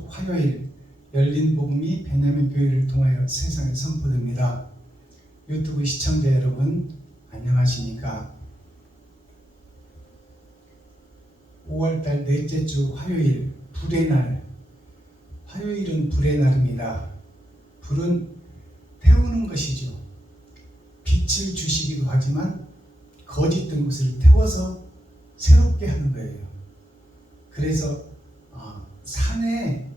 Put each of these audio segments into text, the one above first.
주 화요일 열린 복음이 베냐민 교회를 통하여 세상에 선포됩니다. 유튜브 시청자 여러분 안녕하십니까? 5월달 넷째 주 화요일 불의 날. 화요일은 불의 날입니다. 불은 태우는 것이죠. 빛을 주시기도 하지만 거짓된 것을 태워서 새롭게 하는 거예요. 그래서 산에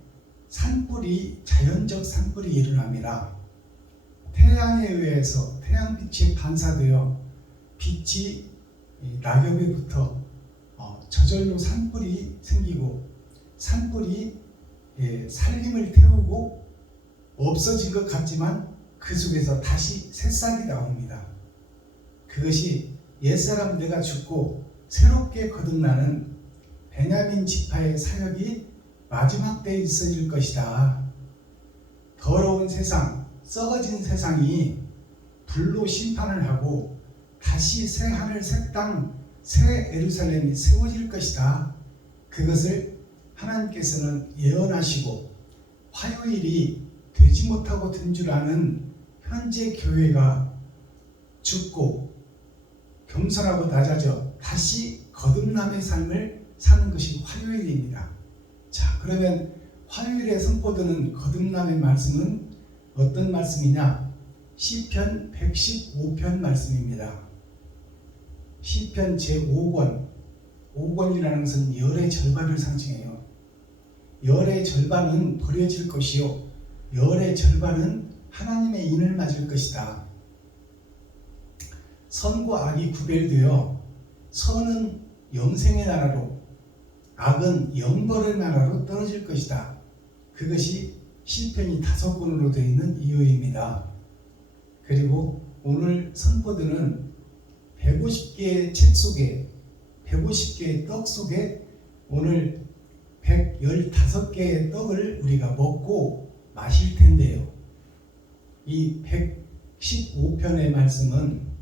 산불이, 자연적 산불이 일어납니다. 태양에 의해서 태양빛이 반사되어 빛이 낙엽에 붙어 저절로 산불이 생기고, 산불이 살림을 태우고 없어진 것 같지만 그 속에서 다시 새싹이 나옵니다. 그것이 옛사람 내가 죽고 새롭게 거듭나는 베냐민 지파의 사역이 마지막 때에 있어질 것이다. 더러운 세상, 썩어진 세상이 불로 심판을 하고 다시 새 하늘, 새 땅, 새 예루살렘이 세워질 것이다. 그것을 하나님께서는 예언하시고 화요일이 되지 못하고 된 줄 아는 현재 교회가 죽고 겸손하고 낮아져 다시 거듭남의 삶을 사는 것이 화요일입니다. 자, 그러면 화요일에 선포되는 거듭남의 말씀은 어떤 말씀이냐? 시편 115편 말씀입니다. 시편 제5권, 5권이라는 것은 열의 절반을 상징해요. 열의 절반은 버려질 것이요, 열의 절반은 하나님의 인을 맞을 것이다. 선과 악이 구별되어 선은 영생의 나라로, 악은 영벌의 나라로 떨어질 것이다. 그것이 시편이 5권으로 되어 있는 이유입니다. 그리고 오늘 선포되는 150개의 책 속에, 150개의 떡 속에 오늘 115개의 떡을 우리가 먹고 마실 텐데요. 이 115편의 말씀은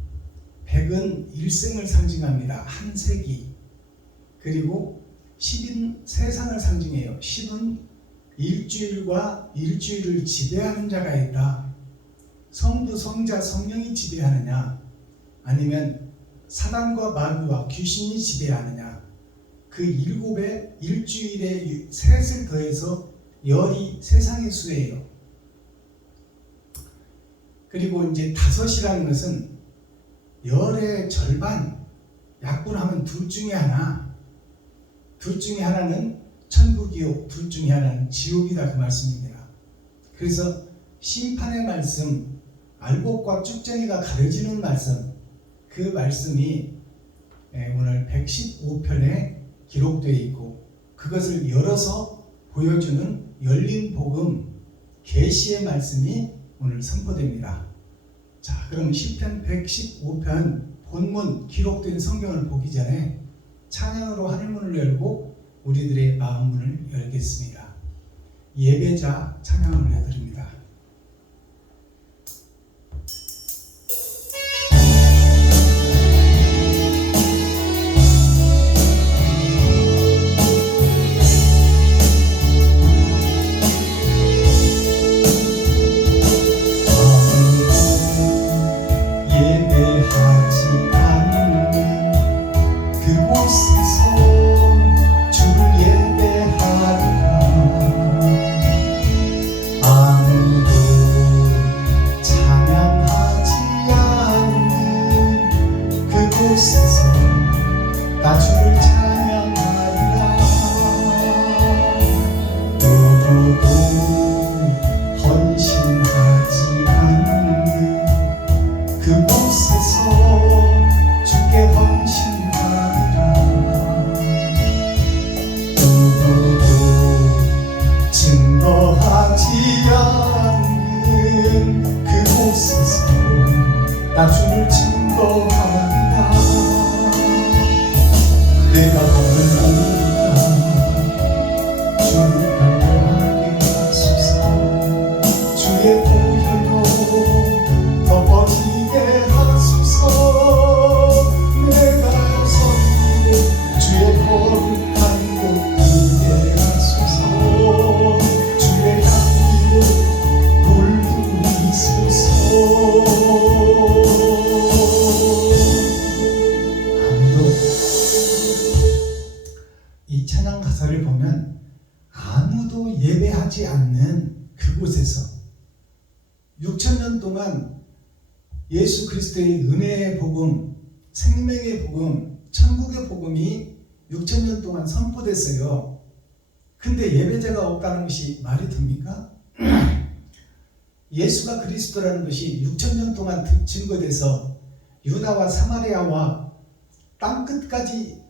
100은 일생을 상징합니다. 한 세기. 그리고 10은 세상을 상징해요. 10은 일주일과 일주일을 지배하는 자가 있다. 성부, 성자, 성령이 지배하느냐, 아니면 사단과 마귀와 귀신이 지배하느냐. 그 7의 일주일에 셋을 더해서 열이 세상의 수예요. 그리고 이제 5이라는 것은 열의 절반, 약분하면 둘 중에 하나, 둘 중에 하나는 천국이요, 둘 중에 하나는 지옥이다, 그 말씀입니다. 그래서 심판의 말씀, 알곡과 쭉정이가 가려지는 말씀, 그 말씀이 오늘 115편에 기록되어 있고, 그것을 열어서 보여주는 열린 복음, 계시의 말씀이 오늘 선포됩니다. 자, 그럼 시편 115편 본문 기록된 성경을 보기 전에 찬양으로 하늘문을 열고 우리들의 마음문을 열겠습니다. 예배자 찬양을 해드립니다. 주의 거룩한 곳 그대 하소서. 2000년 동안 예수 그리스도의 은혜의 복음, 생명의 복음, 천국의 복음이 6000년 동안 선포됐어요. 근데 예배자가 없다는 것이 말이 됩니까? 예수가 그리스도라는 것이 6000년 동안 증거돼서 유다와 사마리아와 땅끝까지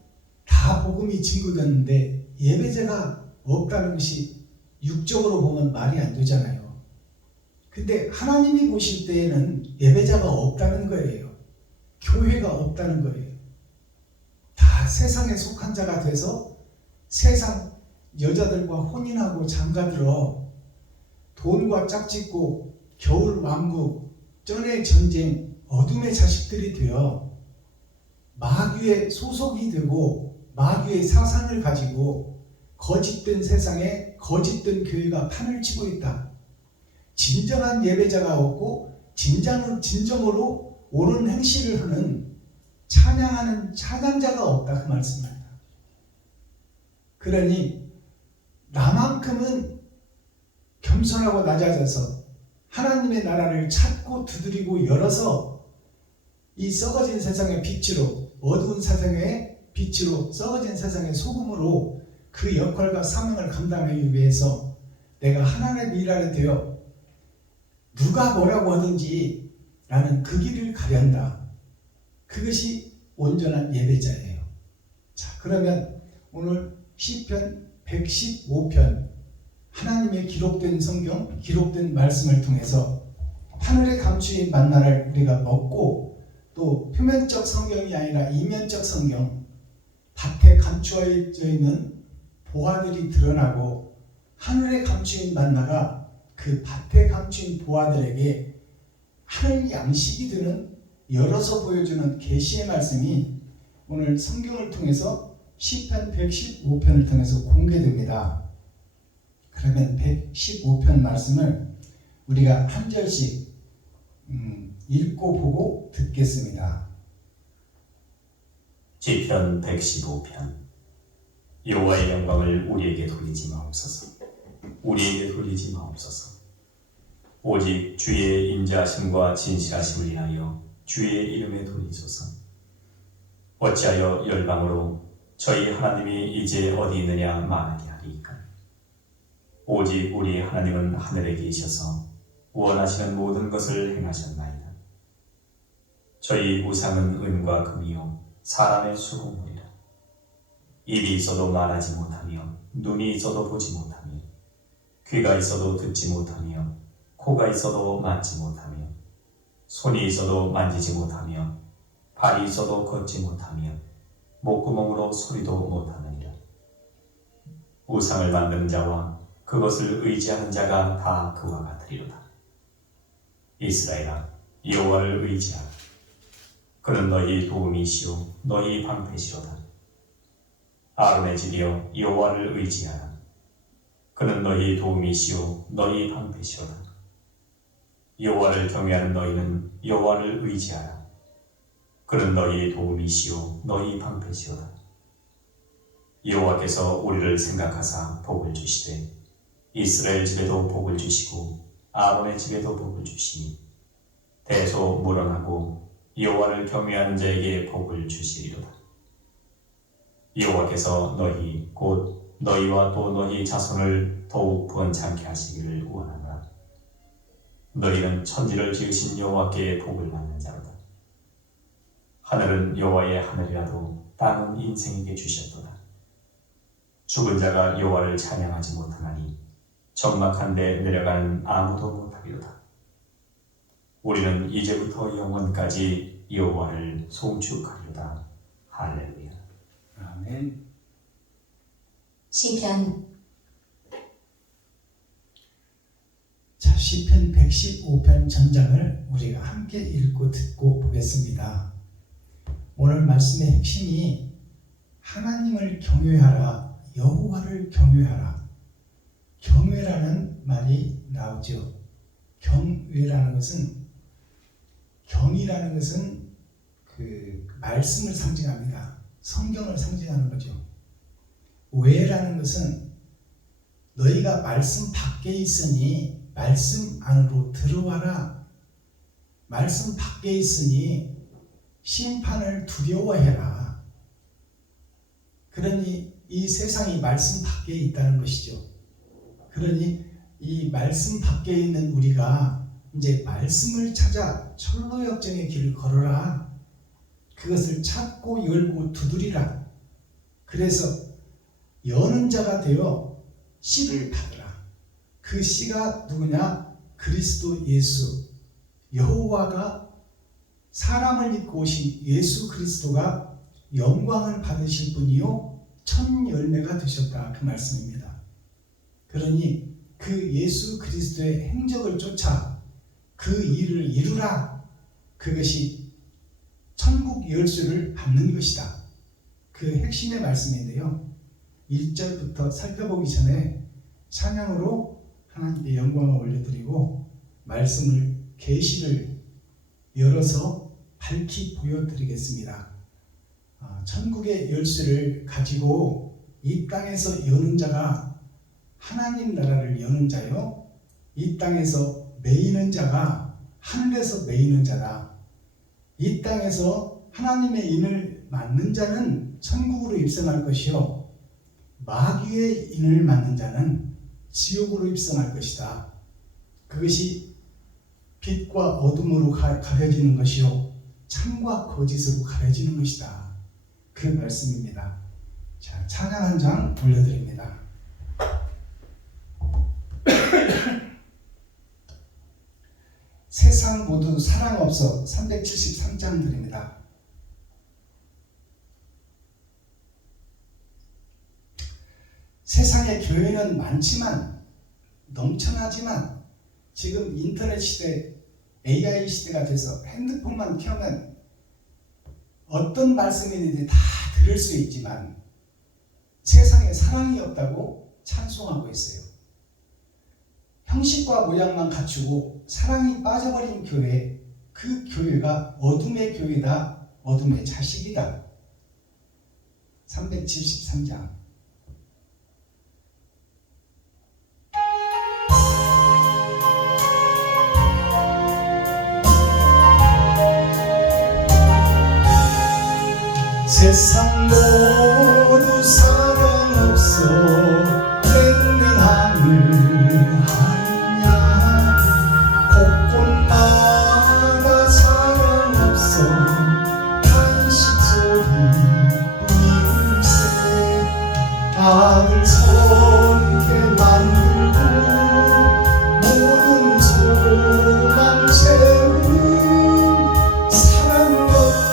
다 복음이 증거됐는데 예배자가 없다는 것이 육적으로 보면 말이 안 되잖아요. 근데 하나님이 보실 때에는 예배자가 없다는 거예요. 교회가 없다는 거예요. 다 세상에 속한 자가 돼서 세상 여자들과 혼인하고 장가들어 돈과 짝짓고 겨울 왕국, 전의 전쟁, 어둠의 자식들이 되어 마귀의 소속이 되고 마귀의 사상을 가지고 거짓된 세상에 거짓된 교회가 판을 치고 있다. 진정한 예배자가 없고 진정으로 옳은 행실을 하는 찬양하는 찬양자가 없다 그 말씀입니다. 그러니 나만큼은 겸손하고 낮아져서 하나님의 나라를 찾고 두드리고 열어서 이 썩어진 세상의 빛으로 어두운 세상의 빛으로 썩어진 세상의 소금으로 그 역할과 사명을 감당하기 위해서 내가 하나님의 일하게 되어 누가 뭐라고 하든지 나는 그 길을 가련다. 그것이 온전한 예배자예요. 자, 그러면 오늘 시편 115편 하나님의 기록된 성경, 기록된 말씀을 통해서 하늘에 감추인 만나를 우리가 먹고 또 표면적 성경이 아니라 이면적 성경, 밭에 감추어져 있는 보화들이 드러나고 하늘에 감추인 만나가 그 밭에 감추인 보화들에게 하늘 양식이 되는 열어서 보여주는 계시의 말씀이 오늘 성경을 통해서 시편 115편을 통해서 공개됩니다. 그러면 115편 말씀을 우리가 한 절씩 읽고 보고 듣겠습니다. 시편 115편. 여호와의 영광을 우리에게 돌리지 마옵소서. 우리에게 돌리지 마옵소서. 오직 주의 인자하심과 진실하심을 인하여 주의 이름에 돌리소서. 어찌하여 열방으로 저희 하나님이 이제 어디 있느냐 말하게 하리이까. 오직 우리 하나님은 하늘에 계셔서 원하시는 모든 것을 행하셨나이다. 저희 우상은 은과 금이요 사람의 수고물이라. 입이 있어도 말하지 못하며 눈이 있어도 보지 못하며 귀가 있어도 듣지 못하며 코가 있어도 맡지 못하며 손이 있어도 만지지 못하며 발이 있어도 걷지 못하며 목구멍으로 소리도 못하느니라. 우상을 만든 자와 그것을 의지하는 자가 다 그와 같으리로다. 이스라엘아, 여호와를 의지하라. 그는 너희 도움이시오 너희 방패시로다. 아론의 집이여 여호와를 의지하라. 그는 너희 도움이시오 너희 방패시로다. 여호와를 경외하는 너희는 여호와를 의지하라. 그는 너희 도움이시오 너희 방패시로다. 여호와께서 우리를 생각하사 복을 주시되 이스라엘 집에도 복을 주시고 아론의 집에도 복을 주시니 대소 물어나고 여호와를 경외하는 자에게 복을 주시리로다. 여호와께서 너희 곧 너희와 또 너희 자손을 더욱 번창케 하시기를 원하노라. 너희는 천지를 지으신 여호와께 복을 받는 자로다. 하늘은 여호와의 하늘이라도 땅은 인생에게 주셨도다. 죽은 자가 여호와를 찬양하지 못하나니 적막한 데 내려가는 아무도 못하리로다. 우리는 이제부터 영원까지 여호와를 송축하리로다. 할렐루야. 아멘. 시편. 자, 시편 115편 전장을 우리가 함께 읽고 듣고 보겠습니다. 오늘 말씀의 핵심이 하나님을 경외하라, 여호와를 경외하라. 경외라는 말이 나오죠. 경외라는 것은, 경이라는 것은 그 말씀을 상징합니다. 성경을 상징하는 거죠. 외라는 것은 너희가 말씀 밖에 있으니 말씀 안으로 들어와라. 말씀 밖에 있으니 심판을 두려워해라. 그러니 이 세상이 말씀 밖에 있다는 것이죠. 그러니 이 말씀 밖에 있는 우리가 이제 말씀을 찾아 철로역정의 길을 걸어라. 그것을 찾고 열고 두드리라. 그래서 여는 자가 되어 씨를 받으라. 그 씨가 누구냐? 그리스도 예수, 여호와가 사람을 입고 오신 예수 그리스도가 영광을 받으실 분이요 첫 열매가 되셨다. 그 말씀입니다. 그러니 그 예수 그리스도의 행적을 쫓아 그 일을 이루라. 그것이 천국 열쇠를 받는 것이다. 그 핵심의 말씀인데요. 1절부터 살펴보기 전에 찬양으로 하나님께 영광을 올려드리고 말씀을 계시를 열어서 밝히 보여드리겠습니다. 천국의 열쇠를 가지고 이 땅에서 여는 자가 하나님 나라를 여는 자요, 이 땅에서 매이는 자가 하늘에서 매이는 자다. 이 땅에서 하나님의 인을 맞는 자는 천국으로 입성할 것이요, 마귀의 인을 맞는 자는 지옥으로 입성할 것이다. 그것이 빛과 어둠으로 가려지는 것이요, 참과 거짓으로 가려지는 것이다. 그 말씀입니다. 자, 찬양 한 장 올려드립니다. 세상 모두 사랑 없어 373장 드립니다. 세상에 교회는 많지만 넘쳐나지만 지금 인터넷 시대, AI 시대가 돼서 핸드폰만 켜면 어떤 말씀이든지 다 들을 수 있지만 세상에 사랑이 없다고 찬송하고 있어요. 형식과 모양만 갖추고 사랑이 빠져버린 교회, 그 교회가 어둠의 교회다, 어둠의 자식이다. 373장. 세상 모두 사랑 없어 맹맹 하늘 하냐, 곳곳마다 사랑 없어 탄식 소리 뿐일세. 아들 손게 만들고 모든 소망 채우는 사랑 없기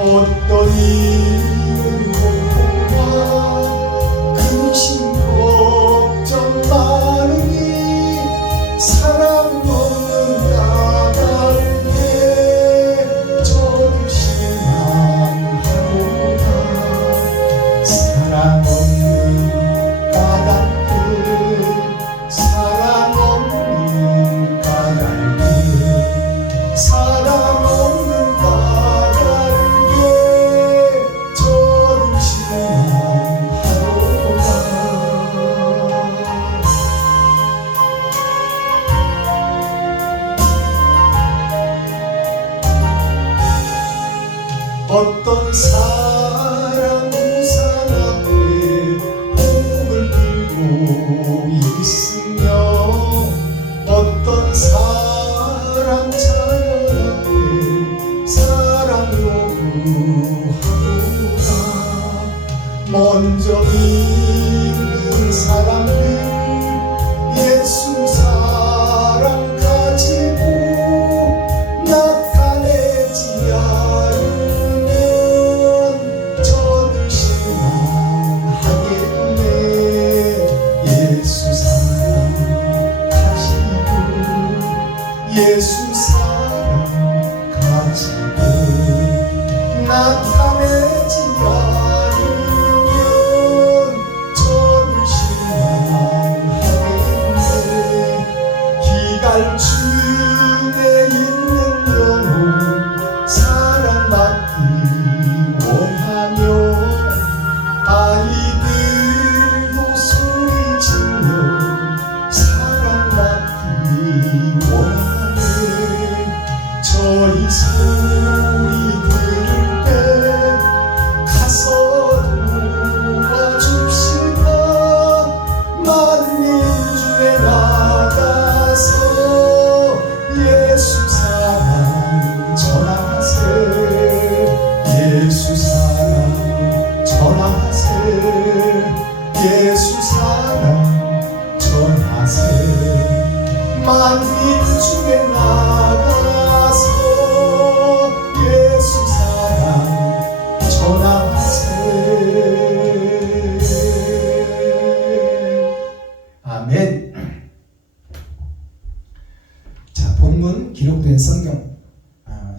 어떤 일은 고통과 근심 걱정 많으니 사랑 없는 까닭에 저도 실망하도다. 사랑 없는 까닭에, 사랑 없는 까닭에, 사랑 없는 어떤 사람 우상 앞에 복을 들고 있으며, 어떤 사람 자녀 앞에 사랑 요구하도다. 먼저 믿는 사람들 예수 사랑 가지고 나타내지 않아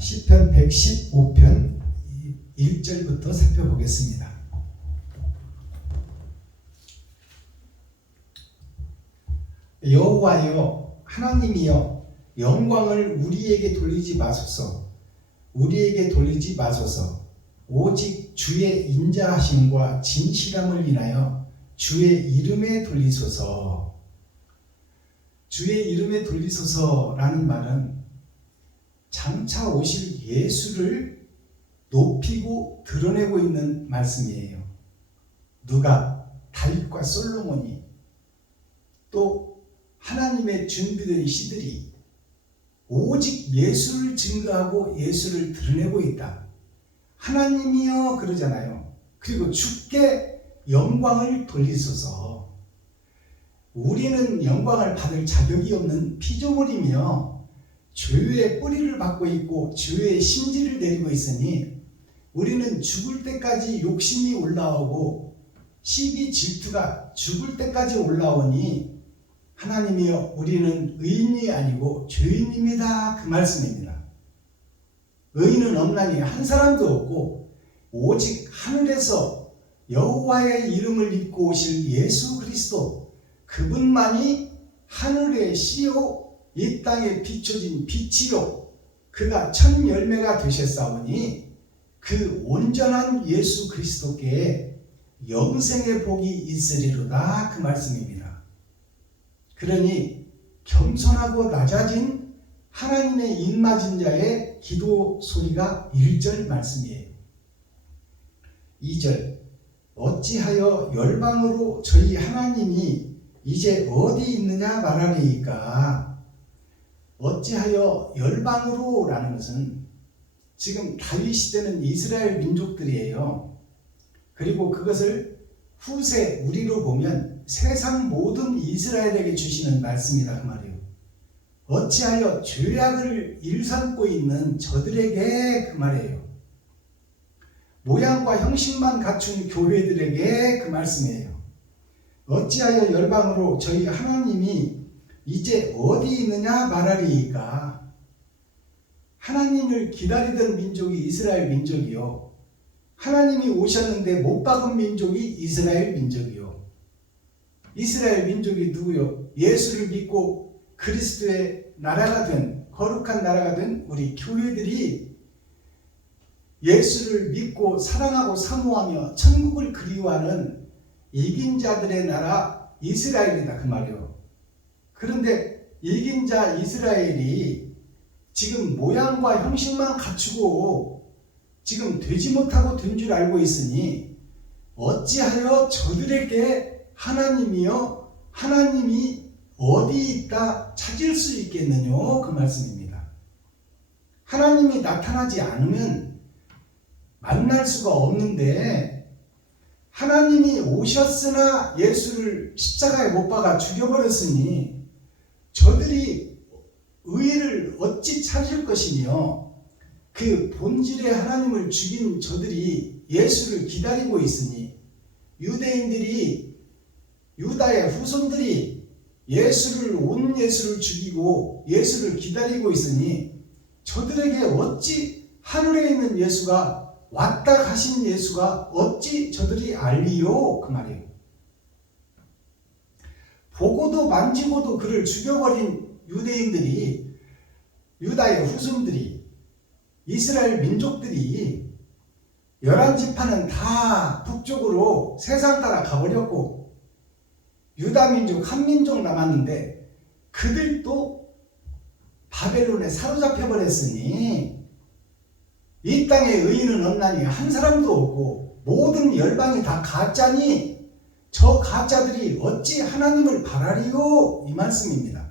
시편 115편 1절부터 살펴보겠습니다. 여호와여 하나님이여 영광을 우리에게 돌리지 마소서. 우리에게 돌리지 마소서. 오직 주의 인자하심과 진실함을 인하여 주의 이름에 돌리소서. 주의 이름에 돌리소서라는 말은 장차 오실 예수를 높이고 드러내고 있는 말씀이에요. 누가 다윗과 솔로몬이 또 하나님의 준비된 시들이 오직 예수를 증거하고 예수를 드러내고 있다. 하나님이여 그러잖아요. 그리고 주께 영광을 돌리소서. 우리는 영광을 받을 자격이 없는 피조물이며 죄의 뿌리를 받고 있고 죄의 심지를 내리고 있으니 우리는 죽을 때까지 욕심이 올라오고 시기 질투가 죽을 때까지 올라오니 하나님이여 우리는 의인이 아니고 죄인입니다. 그 말씀입니다. 의인은 없나니 한 사람도 없고 오직 하늘에서 여호와의 이름을 입고 오실 예수 그리스도 그분만이 하늘의 씨요 이 땅에 비춰진 빛이요 그가 첫 열매가 되셨사오니 그 온전한 예수 그리스도께 영생의 복이 있으리로다. 그 말씀입니다. 그러니 겸손하고 낮아진 하나님의 입맞은 자의 기도 소리가 1절 말씀이에요. 2절 어찌하여 열방으로 저희 하나님이 이제 어디 있느냐 말하리이까. 어찌하여 열방으로 라는 것은 지금 다윗 시대는 이스라엘 민족들이에요. 그리고 그것을 후세 우리로 보면 세상 모든 이스라엘에게 주시는 말씀이다 그 말이에요. 어찌하여 죄악을 일삼고 있는 저들에게 그 말이에요. 모양과 형식만 갖춘 교회들에게 그 말씀이에요. 어찌하여 열방으로 저희 하나님이 이제 어디 있느냐 말하리이까. 하나님을 기다리던 민족이 이스라엘 민족이요. 하나님이 오셨는데 못 박은 민족이 이스라엘 민족이요. 이스라엘 민족이 누구요? 예수를 믿고 그리스도의 나라가 된 거룩한 나라가 된 우리 교회들이 예수를 믿고 사랑하고 사모하며 천국을 그리워하는 이긴 자들의 나라 이스라엘이다 그 말이요. 그런데 이긴 자 이스라엘이 지금 모양과 형식만 갖추고 지금 되지 못하고 된 줄 알고 있으니 어찌하여 저들에게 하나님이여 하나님이 어디 있다 찾을 수 있겠느냐 그 말씀입니다. 하나님이 나타나지 않으면 만날 수가 없는데 하나님이 오셨으나 예수를 십자가에 못 박아 죽여버렸으니 저들이 의를 어찌 찾을 것이며 그 본질의 하나님을 죽인 저들이 예수를 기다리고 있으니 유대인들이 유다의 후손들이 온 예수를 죽이고 예수를 기다리고 있으니 저들에게 어찌 하늘에 있는 예수가 왔다 가신 예수가 어찌 저들이 알리요 그 말이에요. 보고도 만지고도 그를 죽여버린 유대인들이 유다의 후손들이 이스라엘 민족들이 11지파는 다 북쪽으로 세상 따라 가버렸고 유다 민족 한 민족 남았는데 그들도 바벨론에 사로잡혀 버렸으니 이 땅에 의인은 없나니 한 사람도 없고 모든 열방이 다 가짜니 저 가짜들이 어찌 하나님을 바라리요 이 말씀입니다.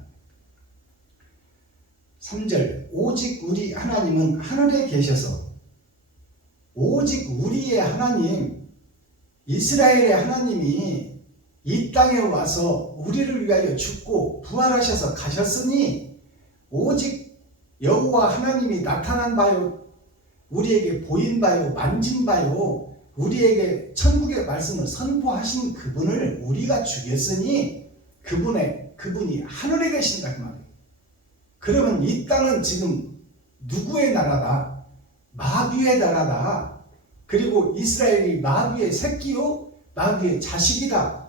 3절 오직 우리 하나님은 하늘에 계셔서 오직 우리의 하나님 이스라엘의 하나님이 이 땅에 와서 우리를 위하여 죽고 부활하셔서 가셨으니 오직 여호와 하나님이 나타난 바요 우리에게 보인 바요 만진 바요 우리에게 천국의 말씀을 선포하신 그분을 우리가 죽였으니 그분이 하늘에 계신다 그 말이에요. 그러면 이 땅은 지금 누구의 나라다? 마귀의 나라다. 그리고 이스라엘이 마귀의 새끼요 마귀의 자식이다.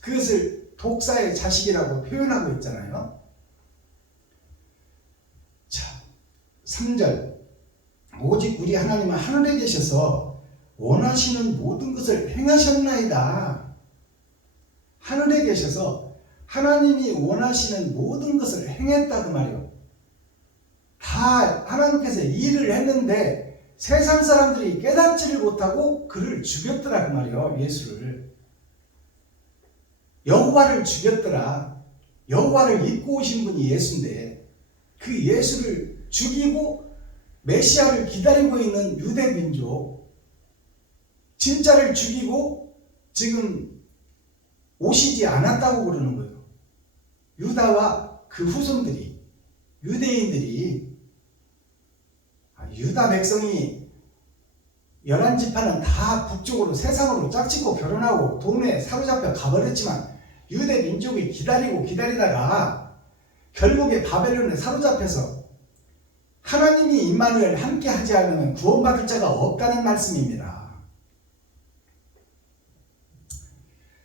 그것을 독사의 자식이라고 표현하고 있잖아요. 자, 3절. 오직 우리 하나님은 하늘에 계셔서 원하시는 모든 것을 행하셨나이다. 하늘에 계셔서 하나님이 원하시는 모든 것을 행했다 그 말이에요. 다 하나님께서 일을 했는데 세상 사람들이 깨닫지를 못하고 그를 죽였더라 그 말이에요. 예수를. 여호와를 죽였더라. 여호와를 입고 오신 분이 예수인데 그 예수를 죽이고 메시아를 기다리고 있는 유대 민족, 진짜를 죽이고 지금 오시지 않았다고 그러는 거예요. 유다와 그 후손들이, 유대인들이, 유다 백성이 11지파는 다 북쪽으로 세상으로 짝짓고 결혼하고 돈에 사로잡혀 가버렸지만 유대 민족이 기다리다가 결국에 바벨론에 사로잡혀서 하나님이 임마누엘 함께 하지 않으면 구원받을 자가 없다는 말씀입니다.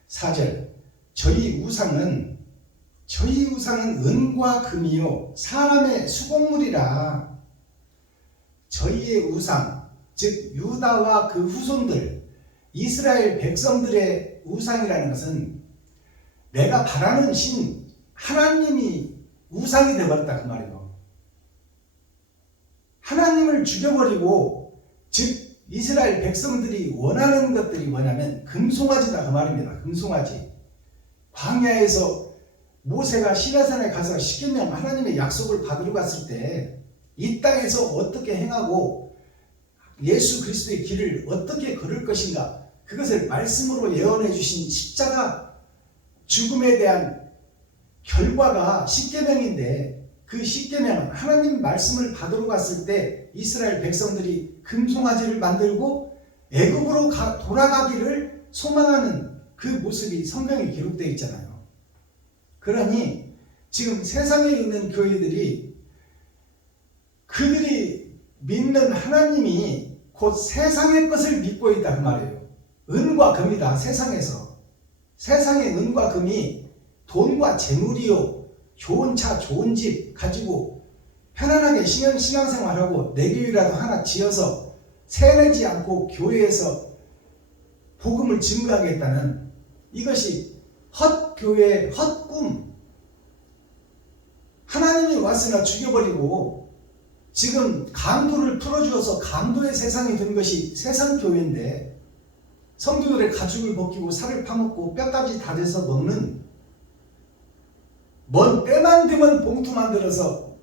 4절. 저희 우상은 은과 금이요 사람의 수공물이라. 저희의 우상, 즉 유다와 그 후손들, 이스라엘 백성들의 우상이라는 것은 내가 바라는 신 하나님이 우상이 되어버렸다 그 말이에요. 하나님을 죽여버리고, 즉 이스라엘 백성들이 원하는 것들이 뭐냐면 금송아지다 그 말입니다. 금송아지. 광야에서 모세가 시내산에 가서 시계명 하나님의 약속을 받으러 갔을 때 이 땅에서 어떻게 행하고 예수 그리스도의 길을 어떻게 걸을 것인가, 그것을 말씀으로 예언해 주신 십자가 죽음에 대한 결과가 십계명인데, 그 십계명은 하나님 말씀을 받으러 갔을 때 이스라엘 백성들이 금송아지를 만들고 애굽으로 돌아가기를 소망하는 그 모습이 성경에 기록되어 있잖아요. 그러니 지금 세상에 있는 교회들이 그들이 믿는 하나님이 곧 세상의 것을 믿고 있다 그 말이에요. 은과 금이다. 세상에서. 세상의 은과 금이 돈과 재물이요, 좋은 차 좋은 집 가지고 편안하게 신앙생활하고 내 교회라도 하나 지어서 세내지 않고 교회에서 복음을 증거하겠다는, 이것이 헛교회 헛꿈. 하나님이 왔으나 죽여버리고 지금 강도를 풀어주어서 강도의 세상이 된 것이 세상교회인데, 성도들의 가죽을 벗기고 살을 파먹고 뼈까지 다 돼서 먹는, 뭔 때만 되면 봉투 만들어서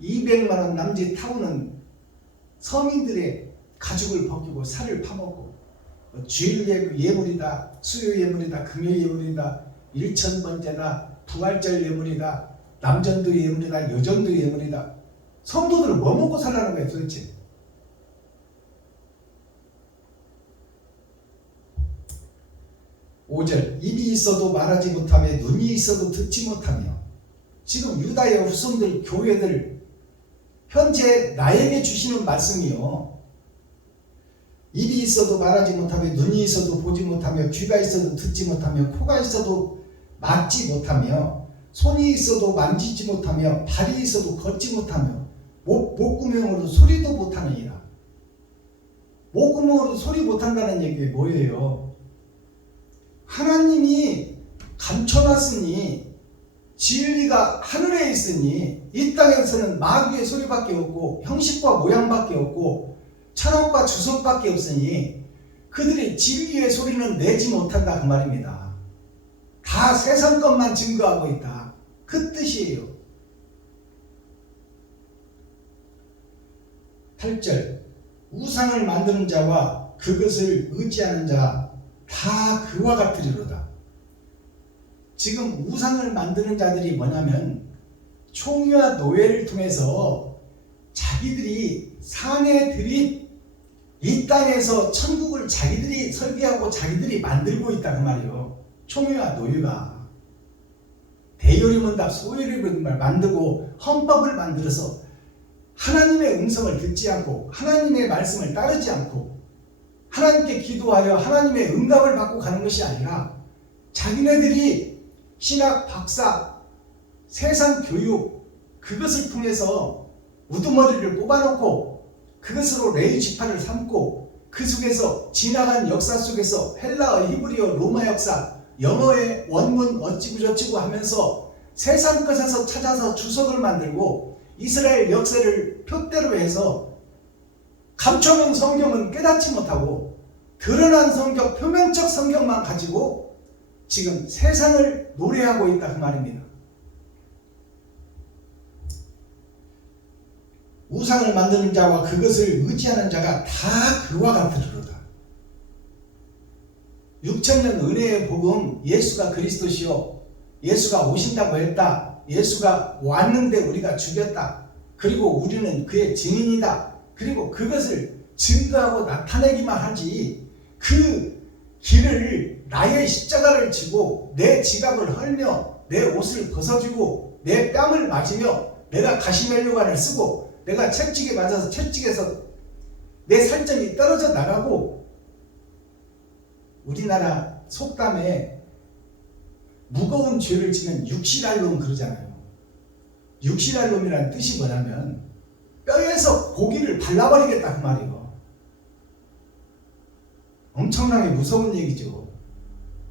200만원 남짓 타오는 서민들의 가죽을 벗기고 살을 파먹고, 주일 예물이다, 수요 예물이다, 금요 예물이다, 일천번제다, 부활절 예물이다, 남전도 예물이다, 여전도 예물이다. 성도들은 뭐 먹고 살라는 거예요 도대체? (5절) 입이 있어도 말하지 못하며 눈이 있어도 듣지 못하며. 지금 유다의 후손들, 교회들 현재 나에게 주시는 말씀이요, 입이 있어도 말하지 못하며 눈이 있어도 보지 못하며 귀가 있어도 듣지 못하며 코가 있어도 맡지 못하며 손이 있어도 만지지 못하며 발이 있어도 걷지 못하며 목구멍으로 소리도 못하느니라. 목구멍으로 소리 못한다는 얘기가 뭐예요? 하나님이 감춰놨으니, 진리가 하늘에 있으니 이 땅에서는 마귀의 소리밖에 없고 형식과 모양밖에 없고 철학과 주석밖에 없으니 그들이 진리의 소리는 내지 못한다 그 말입니다. 다 세상 것만 증거하고 있다 그 뜻이에요. 8절. 우상을 만드는 자와 그것을 의지하는 자 다 그와 같으리로다. 지금 우상을 만드는 자들이 뭐냐면 총회와 노예를 통해서 자기들이 사내들이 이 땅에서 천국을 자기들이 설계하고 자기들이 만들고 있다 그 말이에요. 총회와 노예가 대요리문답 소요리문답 만들고 헌법을 만들어서 하나님의 음성을 듣지 않고 하나님의 말씀을 따르지 않고 하나님께 기도하여 하나님의 응답을 받고 가는 것이 아니라 자기네들이 신학 박사, 세상 교육 그것을 통해서 우두머리를 뽑아놓고 그것으로 레위 지파를 삼고 그 속에서 지나간 역사 속에서 헬라어, 히브리어, 로마 역사, 영어의 원문 어찌고 저찌고 하면서 세상 것에서 찾아서 주석을 만들고 이스라엘 역사를 표대로 해서 감춰놓은 성경은 깨닫지 못하고 드러난 성경, 표면적 성경만 가지고 지금 세상을 노래하고 있다 그 말입니다. 우상을 만드는 자와 그것을 의지하는 자가 다 그와 같으리로다. 6,000년 은혜의 복음, 예수가 그리스도시요, 예수가 오신다고 했다, 예수가 왔는데 우리가 죽였다, 그리고 우리는 그의 증인이다, 그리고 그것을 증거하고 나타내기만 하지 그 길을 나의 십자가를 지고 내 지갑을 헐며 내 옷을 벗어주고 내 뺨을 맞으며 내가 가시멜로관을 쓰고 내가 채찍에 맞아서 채찍에서 내 살점이 떨어져 나가고, 우리나라 속담에 무거운 죄를 지면 육실할 놈 그러잖아요. 육실할 놈이라는 뜻이 뭐냐면 뼈에서 고기를 발라버리겠다 그 말이에요. 엄청나게 무서운 얘기죠.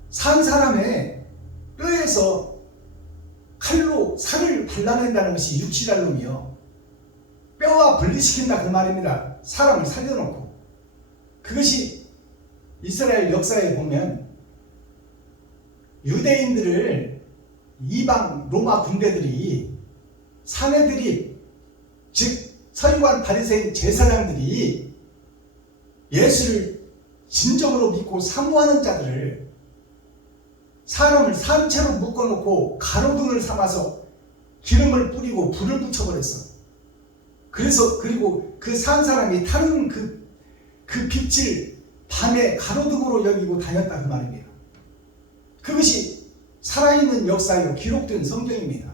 산 사람의 뼈에서 칼로 살을 발라낸다는 것이 육실할 놈이요. 뼈와 분리시킨다 그 말입니다. 사람을 살려놓고. 그것이 이스라엘 역사에 보면 유대인들을 이방 로마 군대들이, 사내들이, 즉 서기관 바리새인 제사장들이 예수를 진정으로 믿고 사모하는 자들을 사람을 산채로 묶어놓고 가로등을 삼아서 기름을 뿌리고 불을 붙여버렸어. 그래서 그리고 그 산 사람이 타는 그 빛을 밤에 가로등으로 여기고 다녔다 그 말입니다. 그것이 살아있는 역사요 기록된 성경입니다.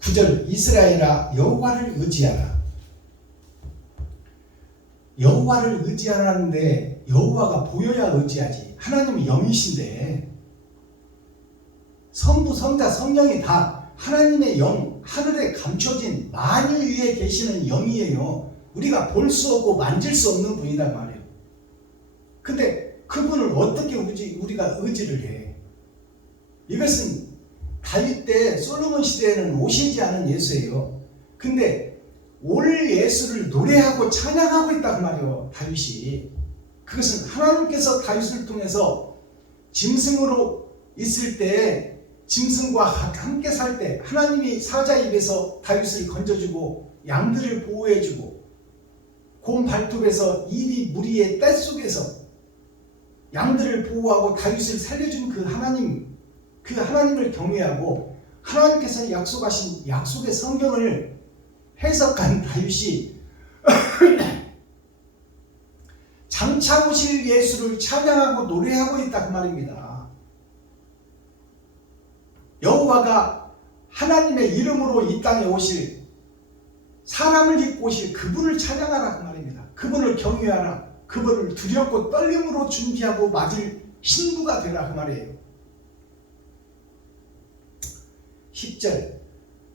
9절 이스라엘아 여호와를 의지하라. 여호와를 의지하라는데 여호와가 보여야 의지하지. 하나님은 영이신데 성부, 성자, 성령이 다 하나님의 영, 하늘에 감춰진 만유 위에 계시는 영이에요. 우리가 볼 수 없고 만질 수 없는 분이란 말이에요. 근데 그분을 어떻게 우리가 의지를 해? 이것은 다윗 때 솔로몬 시대에는 오시지 않은 예수예요. 근데 올 예수를 노래하고 찬양하고 있다 그 말이에요. 다윗이. 그것은 하나님께서 다윗을 통해서 짐승으로 있을 때, 짐승과 함께 살 때 하나님이 사자 입에서 다윗을 건져주고 양들을 보호해주고 곰 발톱에서 이리 무리의 떼 속에서 양들을 보호하고 다윗을 살려준 그 하나님을 경외하고 하나님께서 약속하신 약속의 성경을 해석한 다윗이 장차 오실 예수를 찬양하고 노래하고 있다 그 말입니다. 여호와가 하나님의 이름으로 이 땅에 오실, 사람을 입고 오실 그분을 찬양하라 그 말입니다. 그분을 경외하라. 그분을 두렵고 떨림으로 준비하고 맞을 신부가 되라 그 말이에요. 10절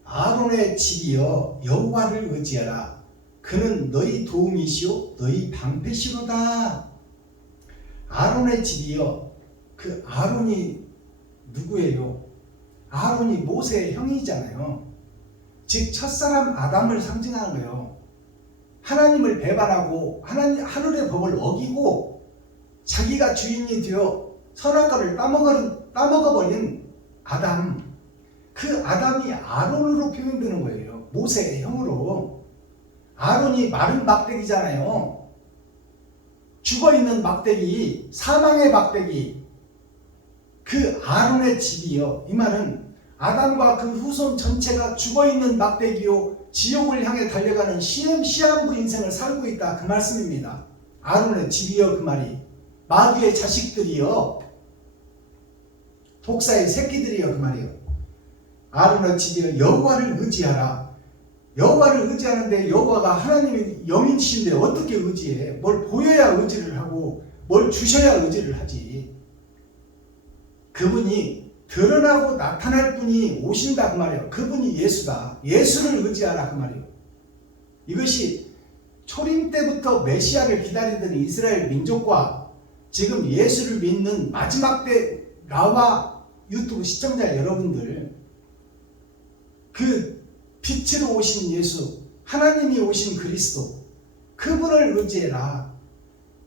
아론의 집이여 여호와를 의지하라. 그는 너희 도움이시오 너희 방패시로다. 아론의 집이여, 그 아론이 누구예요? 아론이 모세의 형이잖아요. 즉 첫사람 아담을 상징하는 거예요. 하나님을 배반하고 하늘의 법을 어기고 자기가 주인이 되어 선악과를 따먹어버린 아담, 그 아담이 아론으로 표현되는 거예요. 모세의 형으로. 아론이 마른 막대기잖아요. 죽어있는 막대기, 사망의 막대기, 그 아론의 집이요. 이 말은 아담과 그 후손 전체가 죽어있는 막대기요 지옥을 향해 달려가는 시한부 인생을 살고 있다 그 말씀입니다. 아론의 집이요 그 말이 마귀의 자식들이요, 독사의 새끼들이요 그 말이요. 아론의 집이여 여호와를 의지하라. 여호와를 의지하는데 여호와가 하나님의 영이신데 어떻게 의지해? 뭘 보여야 의지를 하고 뭘 주셔야 의지를 하지. 그분이 드러나고 나타날 분이 오신다 그 말이에요. 그분이 예수다. 예수를 의지하라 그 말이에요. 이것이 초림 때부터 메시아를 기다리던 이스라엘 민족과 지금 예수를 믿는 마지막 때 나와 유튜브 시청자 여러분들, 그 빛으로 오신 예수, 하나님이 오신 그리스도, 그분을 의지해라.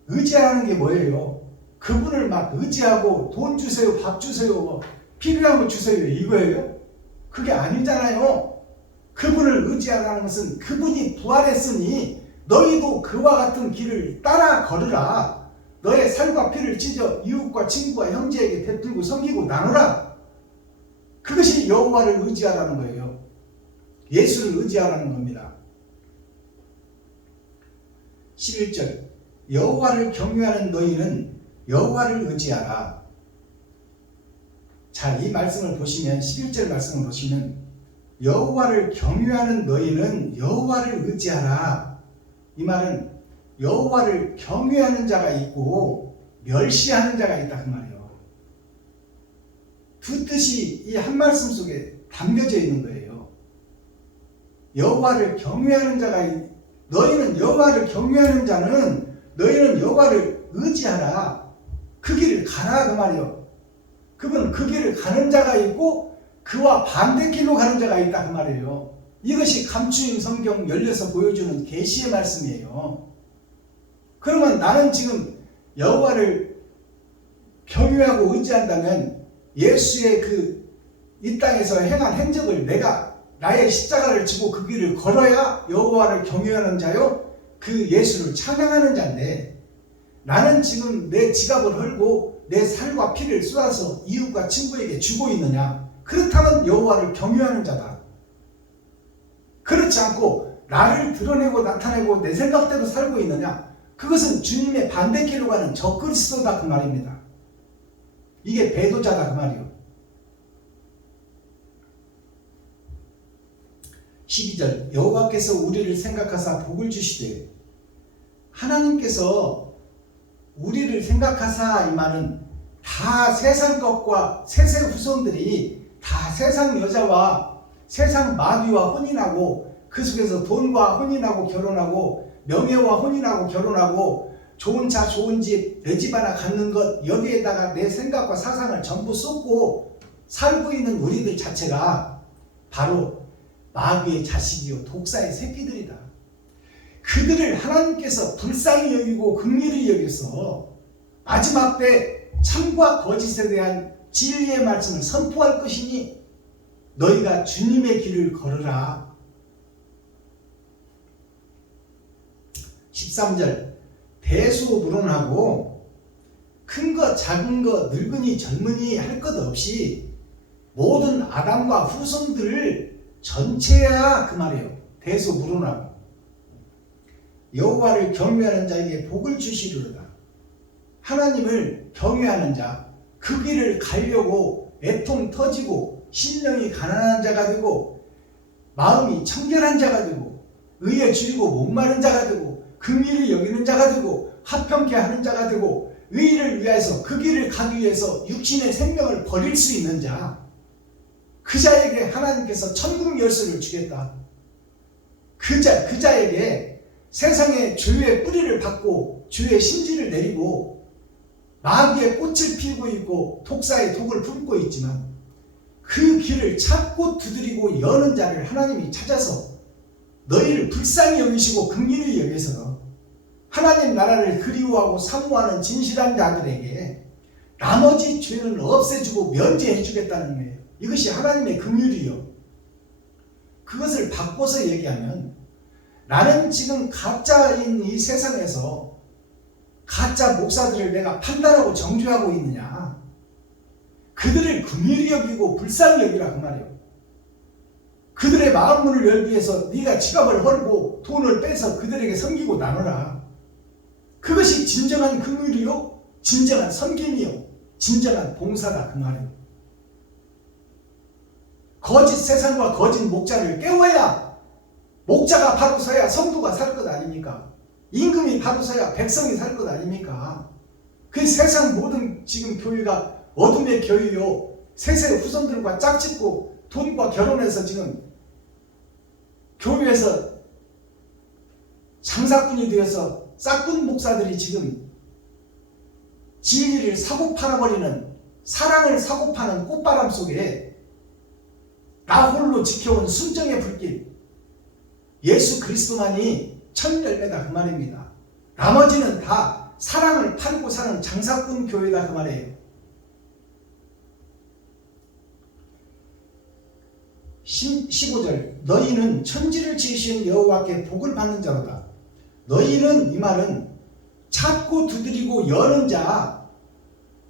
의지하는 게 뭐예요? 그분을 막 의지하고 돈 주세요, 밥 주세요, 필요한 거 주세요 이거예요? 그게 아니잖아요. 그분을 의지하라는 것은 그분이 부활했으니 너희도 그와 같은 길을 따라 걸으라. 너의 살과 피를 찢어 이웃과 친구와 형제에게 베풀고 섬기고 나누라. 그것이 여호와를 의지하라는 거예요. 예수를 의지하라는 겁니다. 11절 여호와를 경외하는 너희는 여호와를 의지하라. 자, 이 말씀을 보시면 11절 말씀을 보시면 여호와를 경외하는 너희는 여호와를 의지하라. 이 말은 여호와를 경외하는 자가 있고 멸시하는 자가 있다 그 말이에요. 두 뜻이 이 한 말씀 속에 담겨져 있는 거예요. 여호와를 경외하는 자가 너희는 여호와를 경외하는 자는 너희는 여호와를 의지하라. 그 길을 가라 그 말이에요. 그분 그 길을 가는 자가 있고 그와 반대길로 가는 자가 있다 그 말이에요. 이것이 감추인 성경 열려서 보여주는 계시의 말씀이에요. 그러면 나는 지금 여호와를 경외하고 의지한다면 예수의 이 땅에서 행한 행적을 내가 나의 십자가를 지고 그 길을 걸어야 여호와를 경외하는 자요, 그 예수를 찬양하는 자인데, 나는 지금 내 지갑을 헐고 내 살과 피를 쏟아서 이웃과 친구에게 주고 있느냐? 그렇다면 여호와를 경외하는 자다. 그렇지 않고 나를 드러내고 나타내고 내 생각대로 살고 있느냐? 그것은 주님의 반대길로 가는 적그리스도다 그 말입니다. 이게 배도자다 그 말이요. 12절 여호와께서 우리를 생각하사 복을 주시되, 하나님께서 우리를 생각하사 이 말은 다 세상 것과 세세 후손들이 다 세상 여자와 세상 마귀와 혼인하고 그 속에서 돈과 혼인하고 결혼하고 명예와 혼인하고 결혼하고 좋은 차 좋은 집 내 집 하나 갖는 것, 여기에다가 내 생각과 사상을 전부 쏟고 살고 있는 우리들 자체가 바로 마귀의 자식이요 독사의 새끼들이다. 그들을 하나님께서 불쌍히 여기고 긍휼히 여겨서 마지막 때 참과 거짓에 대한 진리의 말씀을 선포할 것이니 너희가 주님의 길을 걸으라. 13절 대소문헌하고 큰 것 작은 것 늙은이 젊은이 할 것 없이 모든 아담과 후손들을 전체야 그 말이에요. 대소문헌하고 여호와를 경외하는 자에게 복을 주시리로다. 하나님을 경외하는 자, 그 길을 가려고 애통 터지고 심령이 가난한 자가 되고 마음이 청결한 자가 되고 의에 줄이고 목마른 자가 되고 긍휼히 여기는 자가 되고 합평케 하는 자가 되고 의를 위해서 그 길을 가기 위해서 육신의 생명을 버릴 수 있는 자, 그 자에게 하나님께서 천국 열쇠를 주겠다. 그 자에게 세상의 죄의 뿌리를 받고 죄의 심지를 내리고 마귀의 꽃을 피우고 있고 독사의 독을 품고 있지만 그 길을 찾고 두드리고 여는 자를 하나님이 찾아서 너희를 불쌍히 여기시고 긍휼히 여기서 하나님 나라를 그리워하고 사모하는 진실한 자들에게 나머지 죄는 없애주고 면제해 주겠다는 거예요. 이것이 하나님의 긍휼이요. 그것을 바꿔서 얘기하면 나는 지금 가짜인 이 세상에서 가짜 목사들을 내가 판단하고 정죄하고 있느냐? 그들을 긍휼히 여기고 불쌍히 여기라 그 말이에요. 그들의 마음문을 열기 위해서 네가 지갑을 헐고 돈을 빼서 그들에게 섬기고 나누라. 그것이 진정한 긍휼이요, 진정한 섬김이요, 진정한 봉사다 그 말이에요. 거짓 세상과 거짓 목자를 깨워야 목자가 바로 서야 성도가 살 것 아닙니까? 임금이 바로 서야 백성이 살 것 아닙니까? 그 세상 모든 지금 교회가 어둠의 교회요. 세세 후손들과 짝짓고 돈과 결혼해서 지금 교회에서 장사꾼이 되어서 싹군 목사들이 지금 진리를 사고 팔아버리는, 사랑을 사고 파는 꽃바람 속에 나 홀로 지켜온 순정의 불길, 예수 그리스도만이 첫 열매다 그 말입니다. 나머지는 다 사랑을 팔고 사는 장사꾼 교회다 그 말이에요. 15절 너희는 천지를 지으신 여호와께 복을 받는 자로다. 너희는 이 말은 찾고 두드리고 여는 자,